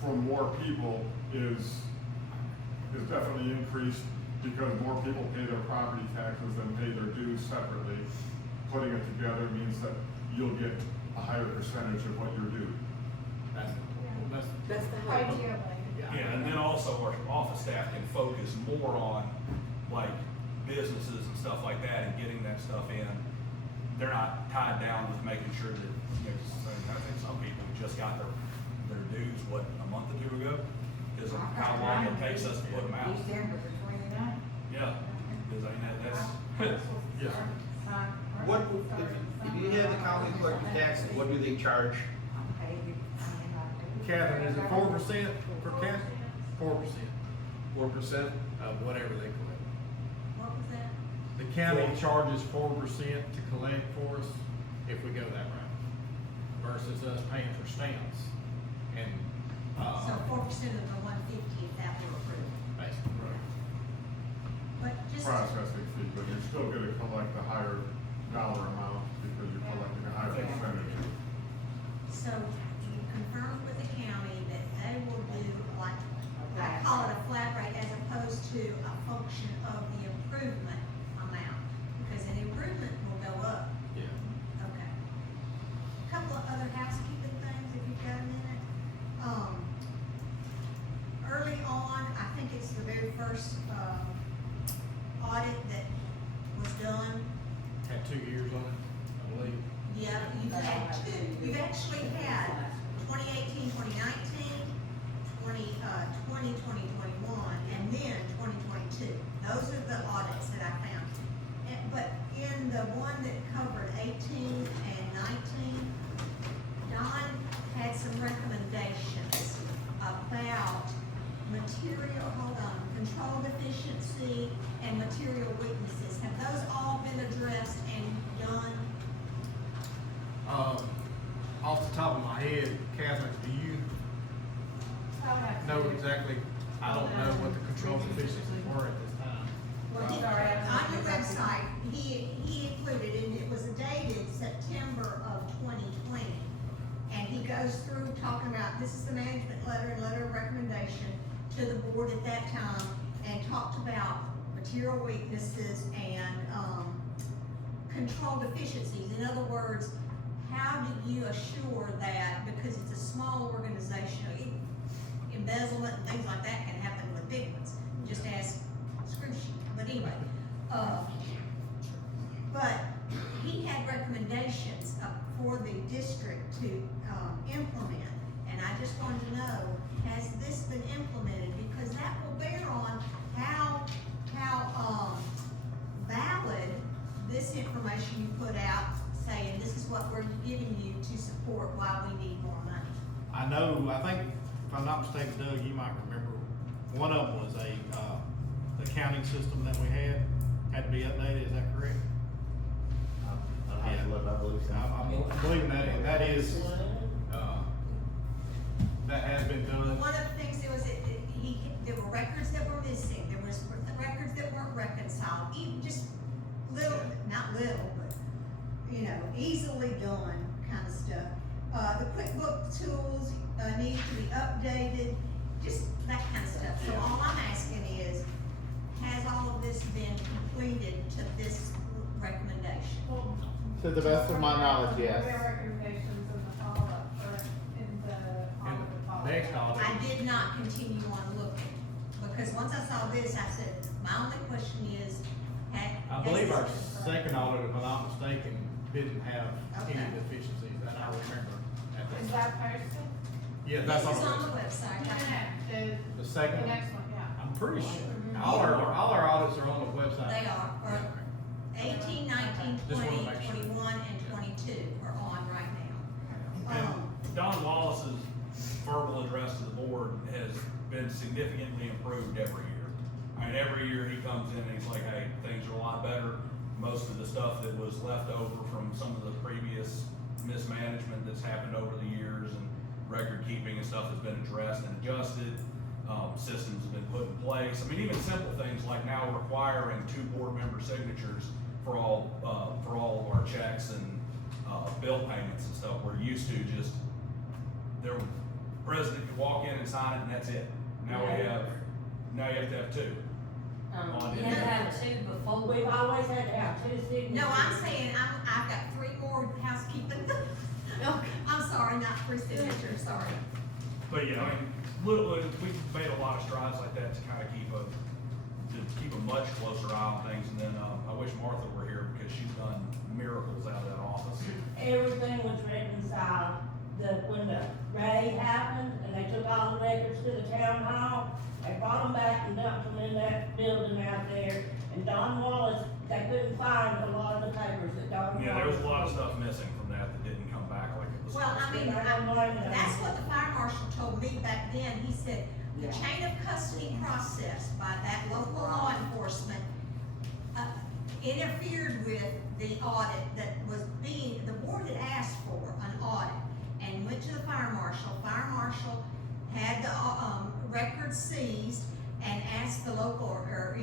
from more people is definitely increased, because more people pay their property taxes than pay their dues separately. Putting it together means that you'll get a higher percentage of what you're due. that's the hope. Ideally. Yeah, and then also our office staff can focus more on like businesses and stuff like that and getting that stuff in. They're not tied down with making sure that, I think some people just got their dues, what, a month or two ago? Because of how long it takes us to put them out. December the 29th. Yeah, because I know that's, Yes. What, if you have the county collect your taxes, what do they charge? I'm paid, Catherine, is it 4% for Catherine? 4%. 4%? Of whatever they collect. What was that? The county charges 4% to collect for us if we go that route, versus us paying for stamps and, So 4% of the 150 if that were approved. basically. But just, Processing fee, but you're still gonna collect a higher dollar amount because you're collecting a higher percentage. so you confirmed with the county that they will do like, I call it a flat rate as opposed to a function of the improvement amount, because an improvement will go up. Yeah. Okay. Couple of other housekeeping things, if you've got a minute. Early on, I think it's the very first, audit that was done. Had 2 years on it, I believe. Yeah, you've had two, you've actually had 2018, 2019, 2020, 2021, and then 2022. Those are the audits that I my head, Catherine, do you I would have to know do it. exactly, I don't know what the control deficiencies were at this time. Well, Sorry, I don't on your know. website, he included, and it was dated September of 2020. And he goes through talking about, this is the management letter and letter of recommendation to the board at that time, and talked about material weaknesses and, control deficiencies. In other words, how do you assure that, because it's a small organization, embezzlement and things like that can happen with big ones, just ask Scrooge. But anyway, but he had recommendations for the district to, implement, and I just wanted to know, has this been implemented? Because that will bear on how valid this information you put out, saying this is what we're giving you to support why we need more money. I know, I think, if I'm not mistaken, Doug, you might remember, one of them was the accounting system that we had to be updated, is that correct? I have to look, I believe so. I'm believing that is, that has been done. One of the things, there were records that were missing, there was records that weren't reconciled, even just little, not little, but, easily done kind of stuff. The QuickBooks tools, need to be updated, just that kind of stuff. So all I'm asking is, has all of this been completed to this recommendation? To the best of my knowledge, yes. Their recommendations in the follow-up, or in the audit follow-up. Next audit. I did not continue on looking, because once I saw this, I said, my only question is, I believe our second audit, if I'm not mistaken, didn't have any Okay. deficiencies that I remember at Is the that posted? Yeah, This that's is on on the website. The the second the one. next one, yeah. I'm pretty sure, all our audits are on the website. They are, or 18, 19, Just wanna 20, make sure. 21, and 22 are on right now. And Don Wallace's verbal address to the board has been significantly improved every year. I mean, every year he comes in and he's like, hey, things are a lot better. Most of the stuff that was left over from some of the previous mismanagement that's happened over the years and record keeping and stuff has been addressed and adjusted. Systems have been put in place. I mean, even simple things like now requiring 2 board member signatures for all of our checks and, bill payments and stuff. We're used to just, the president could walk in and sign it and that's it. Now you have to have 2. You had to have two before. We've always had to have 2 signatures. No, I'm saying, I've got 3 more housekeeping. I'm sorry, not 3 signatures, sorry. But yeah, I mean, we've made a lot of strides like that to kind of keep a much closer eye on things. And then, I wish Martha were here because she's done miracles out of that office. Everything was reconciled, when the raid happened, and they took all the records to the town hall, they brought them back and dumped them in that building out there, and Don Wallace, they couldn't find a lot of the papers that Don Wallace. Yeah, there was a lot of stuff missing from that didn't come back like it was. Well, I mean, that's what the fire marshal told me back then. He said, the chain of custody process by that local law enforcement interfered with the audit that was the board had asked for an audit and went to the fire marshal. Fire marshal had the records seized and asked the local, or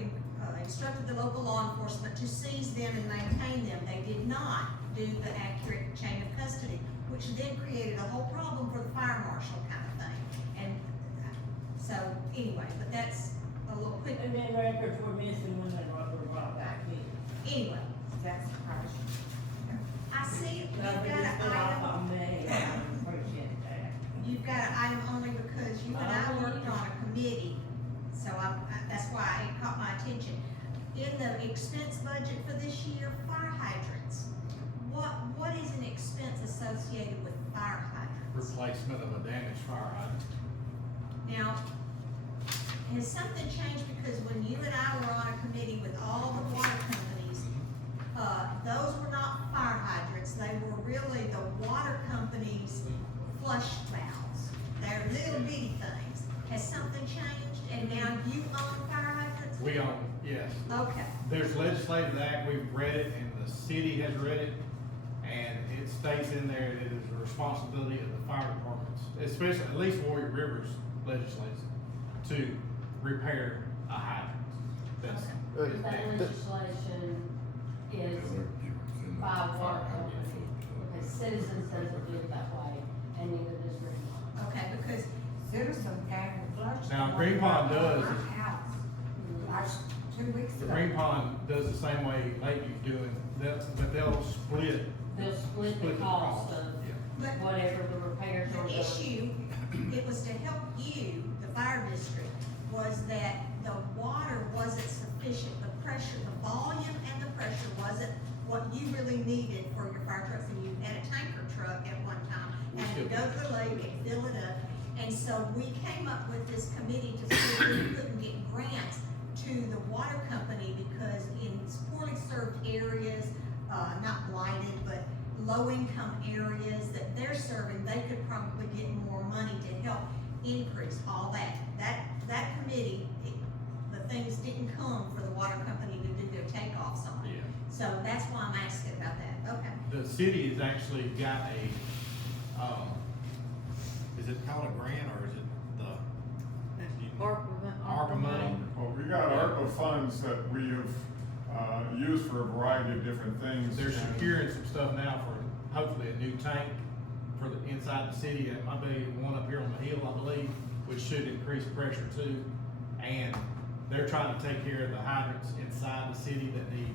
instructed the local law enforcement to seize them and maintain them. They did not do the accurate chain of custody, which then created a whole problem for the fire marshal kind of thing. And so, anyway, but that's a little quick. And then records were missing when they were brought back in. Anyway, That's the question. I see you've No, got but an it's been off item, on me, I appreciate that. you've got an item only because you and I worked on a committee, so that's why it caught my attention. In the expense budget for this year, fire hydrants, what is an expense associated with fire hydrants? Replacement of a damaged fire hydrant. Now, has something changed, because when you and I were on a committee with all the water companies, those were not fire hydrants, they were really the water companies' flush valves. They're little bitty things. Has something changed, and now you own fire hydrants? We own, yes. Okay, There's legislative act, we've read it, and the city has read it, and it states in there that it is the responsibility of the fire departments, especially, at least Warrior Rivers legislation, to repair a hydrant. That's, But that legislation is by water company, because citizens doesn't do it that way, and neither does Green Pond. Okay, because Citizen came and flushed. Now, the Green water Pond out of does. my house, like 2 weeks the ago. Green Pond does the same way Lakeview's doing, but they'll split. They'll split the cost of Yeah. But whatever the repairs are the done. issue, it was to help you, the fire district, was that the water wasn't sufficient, the pressure, the volume and the pressure wasn't what you really needed for your fire trucks, and you had a tanker truck at one time, We and you still go to the lake and fill it up. And so we came up with this committee to see if we couldn't get grants to the water company, because in poorly served areas, not blighted, but low-income areas that they're serving, they could probably get more money to help increase all that. That committee, the things didn't come for the water company to do their takeoffs on. Yeah. So that's why I'm asking about that, okay. The city has actually got a, is it called a grant or is it the? ARPA money. Well, we got ARPA funds that we have, used for a variety of different things. They're and- securing some stuff now for hopefully a new tank for the inside the city. It might be one up here on the hill, I believe, which should increase pressure too. And they're trying to take care of the hydrants inside the city that need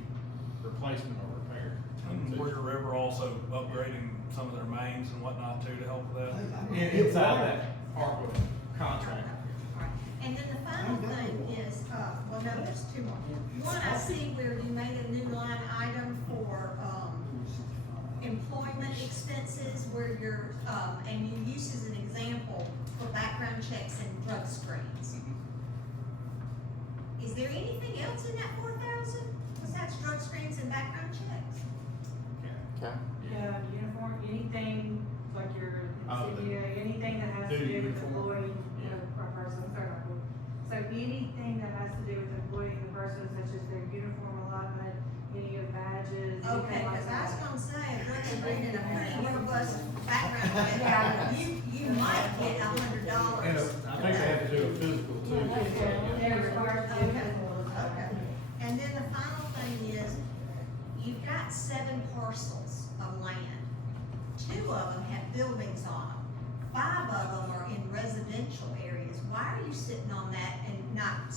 replacement or repair. And Warrior River also upgrading some of their mains and whatnot too to help with that. Inside that ARPA contract. Alright, and then the final thing is, well, no, there's two more. One, I see where you made a new line item for, employment expenses, where you're, and you use as an example for background checks and drug screens. Is there anything else in that 4,000 besides drug screens and background checks? Okay. Yeah, uniform, anything, like your Oh, the CBA, anything that has to duty do with uniform. employing Yeah. a person, sorry, Michael. So anything that has to do with employing the person, such as their uniform allotment, any of badges, Okay, anything like cause I was that. gonna say, a drug screen and a pretty robust background check, you might get $100. And I think they have to do a physical too. They're required to do Okay, that all the time. okay. And then the final thing is, you've got 7 parcels of land. 2 of them have buildings on them. 5 of them are in residential areas. Why are you sitting on that and not,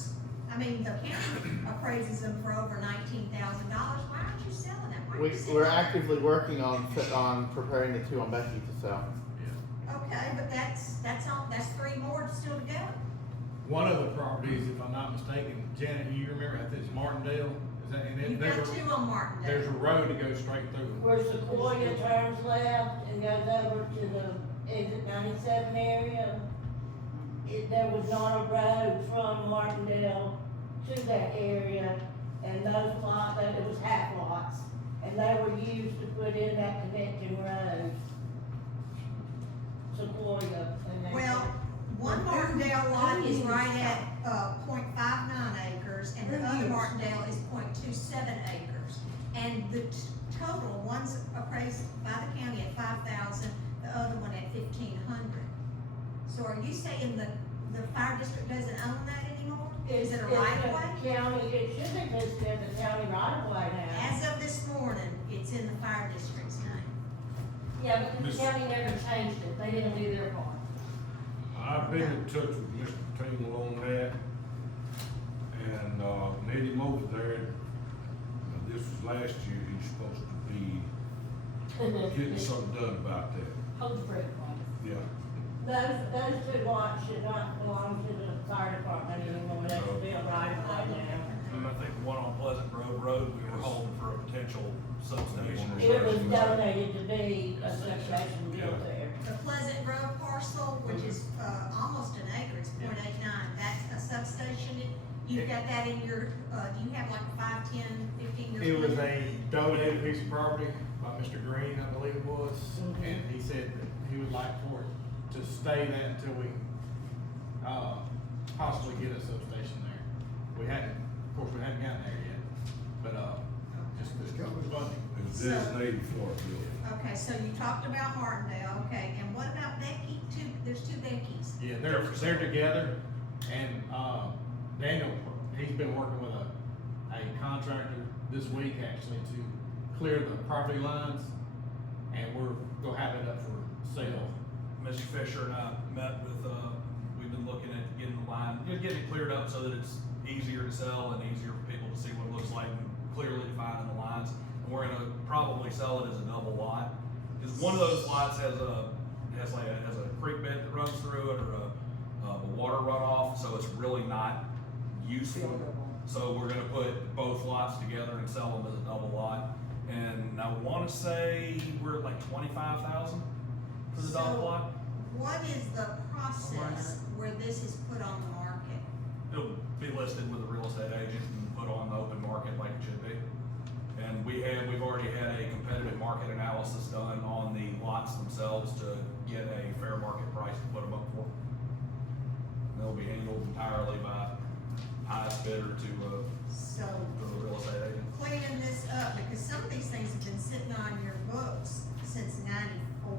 I mean, the county appraises them for over $19,000. Why aren't you selling them? Why are you sitting We're on them? actively working on preparing the 2 on Becky to sell. Okay, but that's 3 more still to go. One of the properties, if I'm not mistaken, Janet, you remember, I think it's Martindale, is that, and You've there's got a, 2 on Martindale. there's a road that goes straight through. Where Sequoia turns left and goes over to the exit 97 area, there was not a road from Martindale to that area, and those lots, it was half lots, and they were used to put in that connecting road. Sequoia and that. Well, one Martindale lot is right at, .59 acres, and the other Martindale is .27 acres. And the total, one's appraised by the county at 5,000, the other one at 1,500. So are you saying the fire district doesn't own that anymore? Is it a right of way? It's the county, it should be listed as the county right of way now. As of this morning, it's in the fire district's name. Yeah, but the county never changed it, they didn't do their part. I've been in touch with Mr. Tingle on that, and, Nettie Moser there, this was last year, he's supposed to be getting something done about that. Hold your breath, Mike. Yeah. Those 2 lots should not belong to the fire department anymore, they should be a right of way now. And I think the one on Pleasant Grove Road, we were holding for a potential substation or It was something. donated to be a substation built there. The Pleasant Grove parcel, which is, almost an acre, it's .89, that's a substation. You've got that in your, do you have like a 5, 10, 15 year? It was plan? a donated piece of property by Mr. Green, I believe it was, and he said that he would like for it to stay that until we, possibly get a substation there. We hadn't, of course, we hadn't gotten there yet, but, just Let's go. the funding. It was designated for a building. Okay, so you talked about Martindale, okay, and what about Becky? There's two Beckys. Yeah, they're together, and, Daniel, he's been working with a contractor this week actually to clear the property lines, and we're gonna have it up for sale. Mr. Fisher and I met with, we've been looking at getting the line, getting it cleared up so that it's easier to sell and easier for people to see what it looks like and clearly defining the lines. And we're gonna probably sell it as a double lot, because one of those lots has a creek bed that runs through it, or a water runoff, so it's really not useful. So we're gonna put both lots together and sell them as a double lot. And I wanna say we're at like 25,000 for the double So- lot. What is the process where this is put on the market? It'll be listed with a real estate agent and put on the open market like it should be. And we've already had a competitive market analysis done on the lots themselves to get a fair market price to put them up for. They'll be handled entirely by highest bidder to So the real estate agent. cleaning this up, because some of these things have been sitting on your books since '94.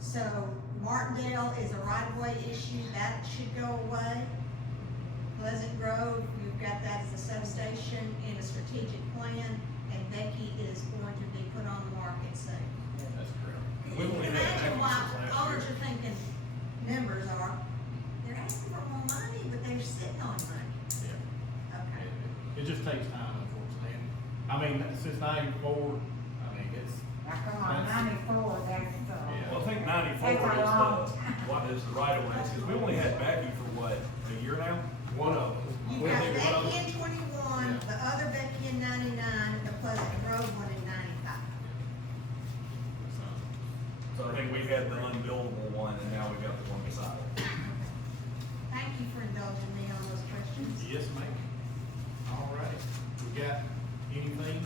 So Martindale is a right-of-way issue, that should go away. Pleasant Grove, you've got that as a substation in a strategic plan, and Becky is going to be put on the market soon. That's correct. We only had Imagine why Becky since last owners year. are thinking, members are, they're asking for more money, but they're sitting on money. Yeah. Okay. It just takes time, unfortunately. And, I mean, since '94, I mean, it's, Now, come on, 94, that's, Yeah. Well, I think 94 That's a long is what is the right of ways, because we only had Becky for what, a year now? one of them. You've We got did one of Becky them. in 21, the other Becky in 99, and the Pleasant Grove one in 95. So I think we had the unbuildable one, and now we've got the one beside it. Thank you for indulging me on those questions. Yes, ma'am. All right. We got anything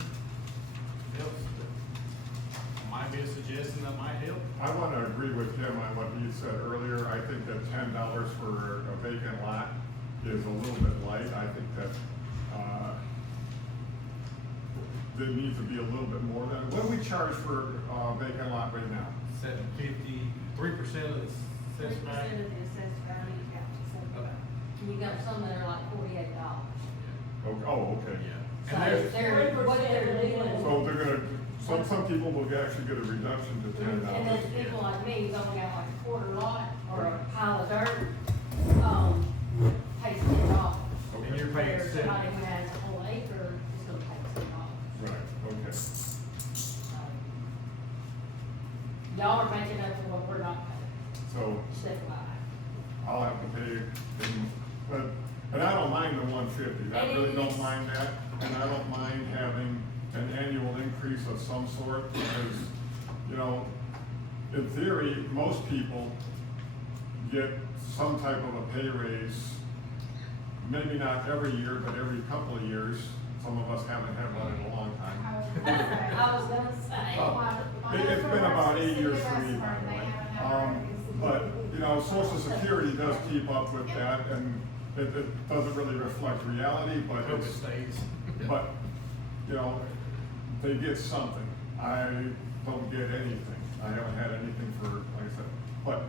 else that might be a suggestion that might help? I wanna agree with him on what he said earlier. I think that $10 for a vacant lot is a little bit light. I think that, there needs to be a little bit more than, what do we charge for a vacant lot right now? 750, 3% of the assessed 3% value. of the assessed value, yeah, Okay. you got some that are like $48. Oh, okay. Yeah. So And there's, they're, what they're doing. So they're gonna, some people will actually get a reduction to $10. And then people like me, who's only got like a quarter lot or a pile of dirt, pays $10. and you're paying Where 7. somebody who has a whole acre is gonna pay $10. Right, okay. Y'all are making up for what we're not paying, So just FYI. I'll have to pay, but I don't mind the 150, I And really don't it's- mind that, and I don't mind having an annual increase of some sort, because, you know, in theory, most people get some type of a pay raise, maybe not every year, but every couple of years. Some of us haven't had one in a long time. I was gonna say. It's been about 8 years for me, by the way. But, you know, Social Security does keep up with that, and it doesn't really reflect reality, but Hope it it's, stays. but, you know, they get something. I don't get anything. I haven't had anything for, like I said, but,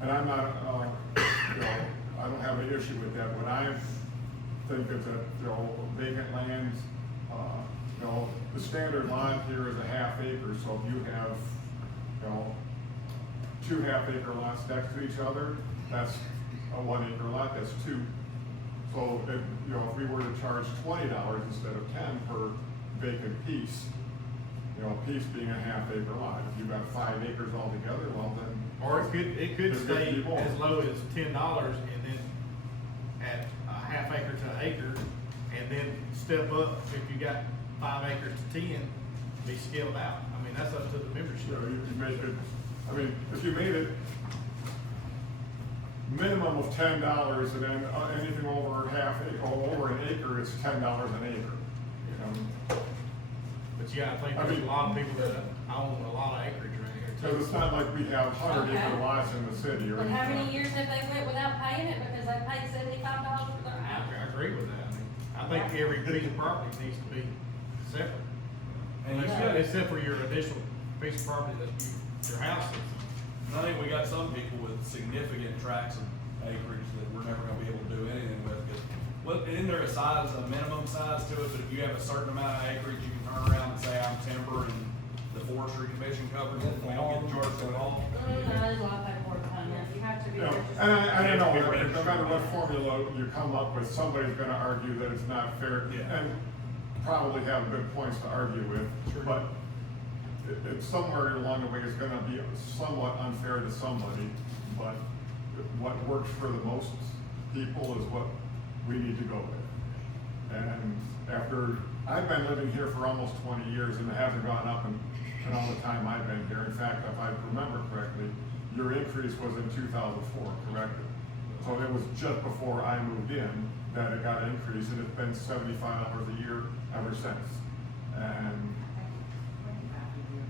and I'm not, you know, I don't have an issue with that. What I think is that, you know, vacant land, you know, the standard lot here is a half acre, so if you have, you know, 2 half-acre lots next to each other, that's a 1 acre lot, that's 2. So if, you know, if we were to charge $20 instead of 10 per vacant piece, you know, a piece being a half-acre lot, if you've got 5 acres altogether, well then. Or it could There's gonna stay be more. as low as $10 and then at a half acre to an acre, and then step up if you got 5 acres to 10, be scaled out. I mean, that's up to the You membership. know, you make it, I mean, if you made it minimum of $10, and then anything over over an acre, it's $10 an acre, you know? But you gotta think, I there's mean- a lot of people that own a lot of acreage around here Because too. it's not like we have 100 acre Okay. lots in the city or But anything. how many years have they went without paying it because they paid $75 for their house? I agree with that. I mean, I I think every piece of property needs to be separate. And you Unless- should. Except for your additional piece of property that your house is. And I think we got some people with significant tracts of acreage that we're never gonna be able to do anything with, because, well, isn't there a minimum size to it, but if you have a certain amount of acreage, you can turn around and say, I'm timber and the forestry commission covers it, and we don't get charged at all? There's a lot of paperwork on that. You have to be You know, registered. and I don't know, Yeah, no matter what formula you come up with, somebody's gonna argue that it's not fair. Yeah. And probably have good points to argue with, but it's somewhere along the way is gonna be somewhat unfair to somebody, but what works for the most people is what we need to go with. And after, I've been living here for almost 20 years and it hasn't gone up in all the time I've been here. In fact, if I remember correctly, your increase was in 2004, correct? So it was just before I moved in that it got increased, and it's been $75 a year ever since. And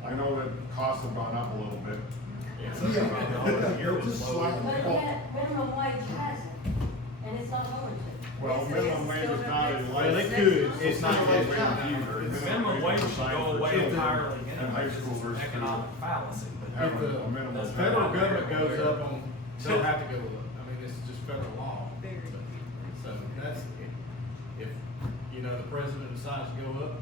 I know that costs have gone up a little bit. Just slightly. But yet, minimum wage hasn't, and it's not going to. Well, Yes, it minimum is. wage Still is gonna not be- a Well, life. it could, It's not a life The minimum wage should go away entirely in high school versus economic fallacy, but If the, a minimum the wage. federal government goes up on, they'll have to go up. I mean, it's just federal law. Very. So that's, if, you know, the president decides to go up,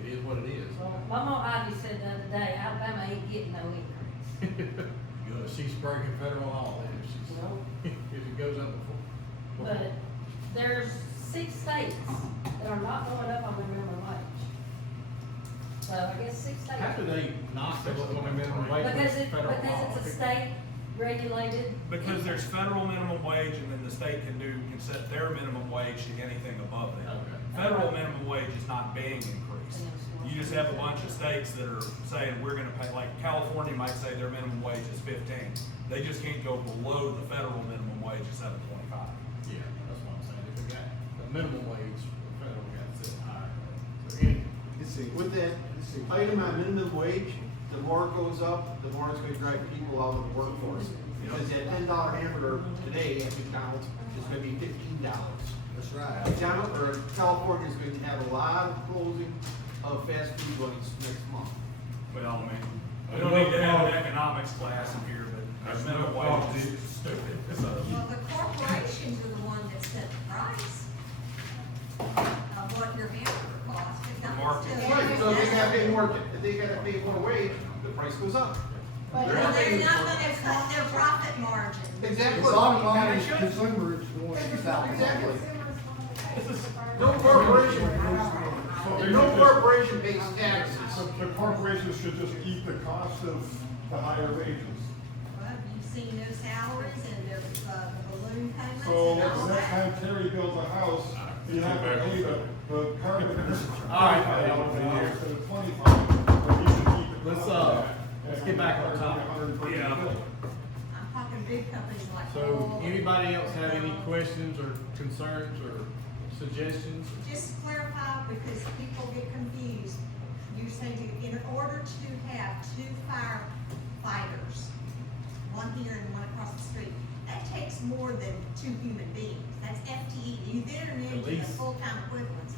it is what it is. Well, my mom Ivy said the other day, Alabama ain't getting no increase. Good. She's breaking federal law then, if she's, No. if it goes up before. But there's 6 states that are not going up on their minimum wage. So I guess 6 states. How do they not go up on their minimum wage? when Because it's federal law? it's a state regulated. because there's federal minimum wage, and then the state can set their minimum wage to anything above that. Okay. Federal minimum wage is not being increased. You just have a bunch of states that are saying, we're gonna pay, like California might say their minimum wage is 15. They just can't go below the federal minimum wage of 7.25. Yeah, that's what I'm saying. If we got the minimum wage, the federal got set higher. So anyway, With that item on minimum wage, the more it goes up, the more it's gonna drive people out of the workforce. Because that $10 hamburger today at McDonald's is gonna be $15. That's right. California is going to have a lot of closing of fast food joints next month. Well, I mean, we don't need to have an economics class in here, but That's minimum no wage is stupid, so. Well, the corporations are the one that set the price of what your hamburger costs. Market. Right, so if they gotta pay more, if they gotta pay more wage, the price goes up. But Well, they're not gonna cut their profit margin. Exactly. The bottom line And is it should. consumer is the one that's out. Exactly. No corporation pays taxes. The corporations should just eat the cost of the higher wages. Well, you've seen their salaries and their, the balloon payments So and all next time that. Terry builds a house, you have to pay the carpenter. All right. $5 instead of 25, or he should keep it. Let's get back on topic. Yeah. I'm talking big companies like. So, Ball. anybody else have any questions or concerns or suggestions? Just clarify, because people get confused. You're saying in order to have 2 firefighters, one here and one across the street, that takes more than 2 human beings. That's FTE. You then are into the least full-time equivalents.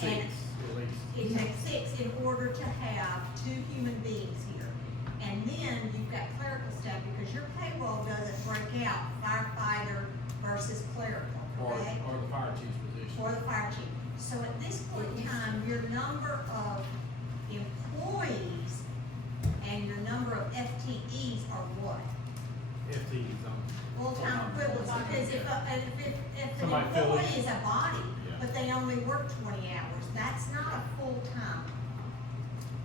6, And at least. it takes 6 in order to have 2 human beings here. And then you've got clerical staff, because your payroll doesn't break out firefighter versus clerical, Or correct? the fire chief's position. For the fire chief. So at this point in time, your number of employees and your number of FTEs are what? FTEs on. Full-time equivalents, because if an Somebody fill employee in. is a body, Yeah. but they only work 20 hours, that's not a full-time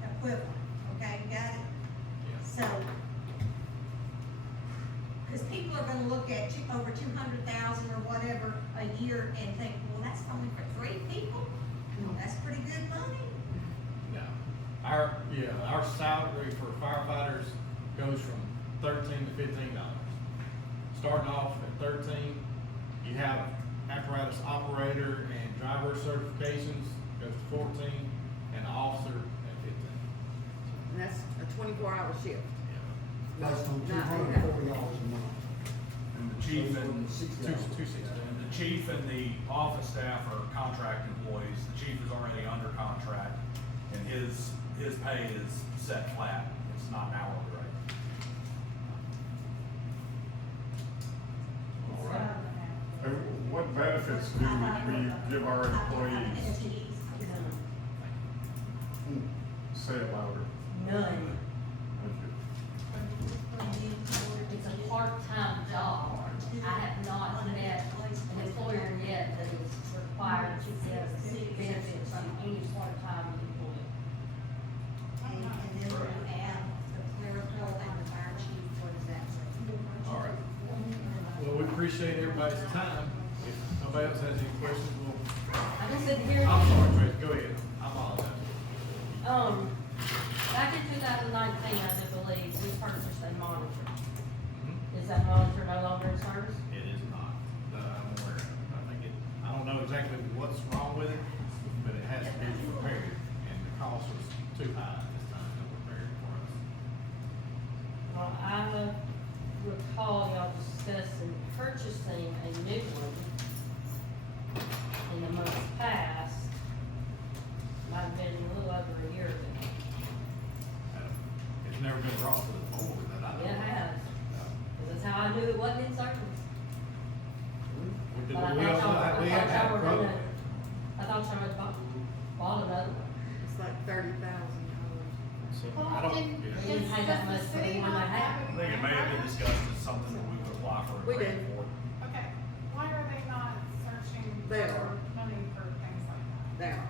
equivalent, okay, got it? Yeah. So, because people are gonna look at over 200,000 or whatever a year and think, well, that's only for 3 people? Well, that's pretty good money. No. Our salary for firefighters goes from $13 to $15. Starting off at 13, you have apparatus operator and driver certifications, goes to 14, and officer at 15. And that's a 24-hour shift. Based on No, $240 a month. And the chief and, Two sixty. and the chief and the office staff are contract employees. The chief is already under contract, and his pay is set flat. It's not an hourly rate. All right. And what benefits do we give our employees? Say it louder. None. Thank you. It's a part-time job. I have not met an employer yet that is required to give benefits on any part-time employee. And then when you add the clerical and the fire chief, what does that say? All right. Well, we appreciate everybody's time. If nobody else has any questions, we'll. I just sit here. I'm sorry, Tracy, go ahead. I apologize. Back in 2019, I do believe, we purchased a monitor. Mhm. Is that monitor no longer in service? It is not, that I'm aware of. I don't know exactly what's wrong with it, but it has to be repaired, and the cost was too high this time to repair it for us. Well, I recall y'all discussing purchasing a new one in the months past. Might have been a little over a year ago. It's never been brought to the board that I know. It has, because that's how I knew it wasn't in service. We did, But I we thought also, y'all, we had to have were quote. gonna, I thought y'all had bought another one. It's like $30,000. So Well, I don't, and- yeah. They didn't pay that much for the one they had. I think it may have been discussed as something that we could apply for a We grant did. for. Okay, why are they not searching They are. for money for things like that? They are,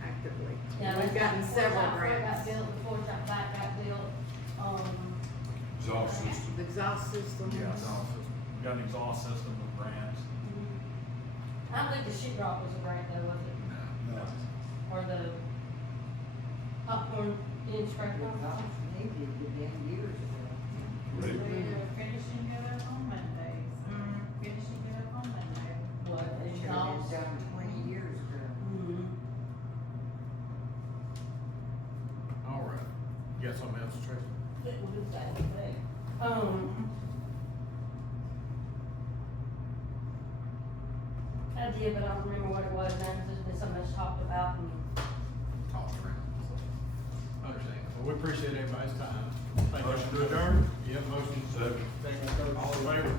actively. Yeah, We've gotten several Got grants. built, before that back got built, Exhaust system. The exhaust systems. Yeah, we got an exhaust system with grants. I don't think the sheetrock was a grant though, was it? No. Or the popcorn inspector? They're finishing it up on Mondays, finishing it up on Monday. What, exhaust? Mhm. All right. You got something else, Tracy? It will do the same thing. I did, but I don't remember what it was now, because there's been so much talked about and Tossed around. Understand. Well, we appreciate everybody's time. Thank you. Motion to adjourn? Yep, motion. Second. All in favor?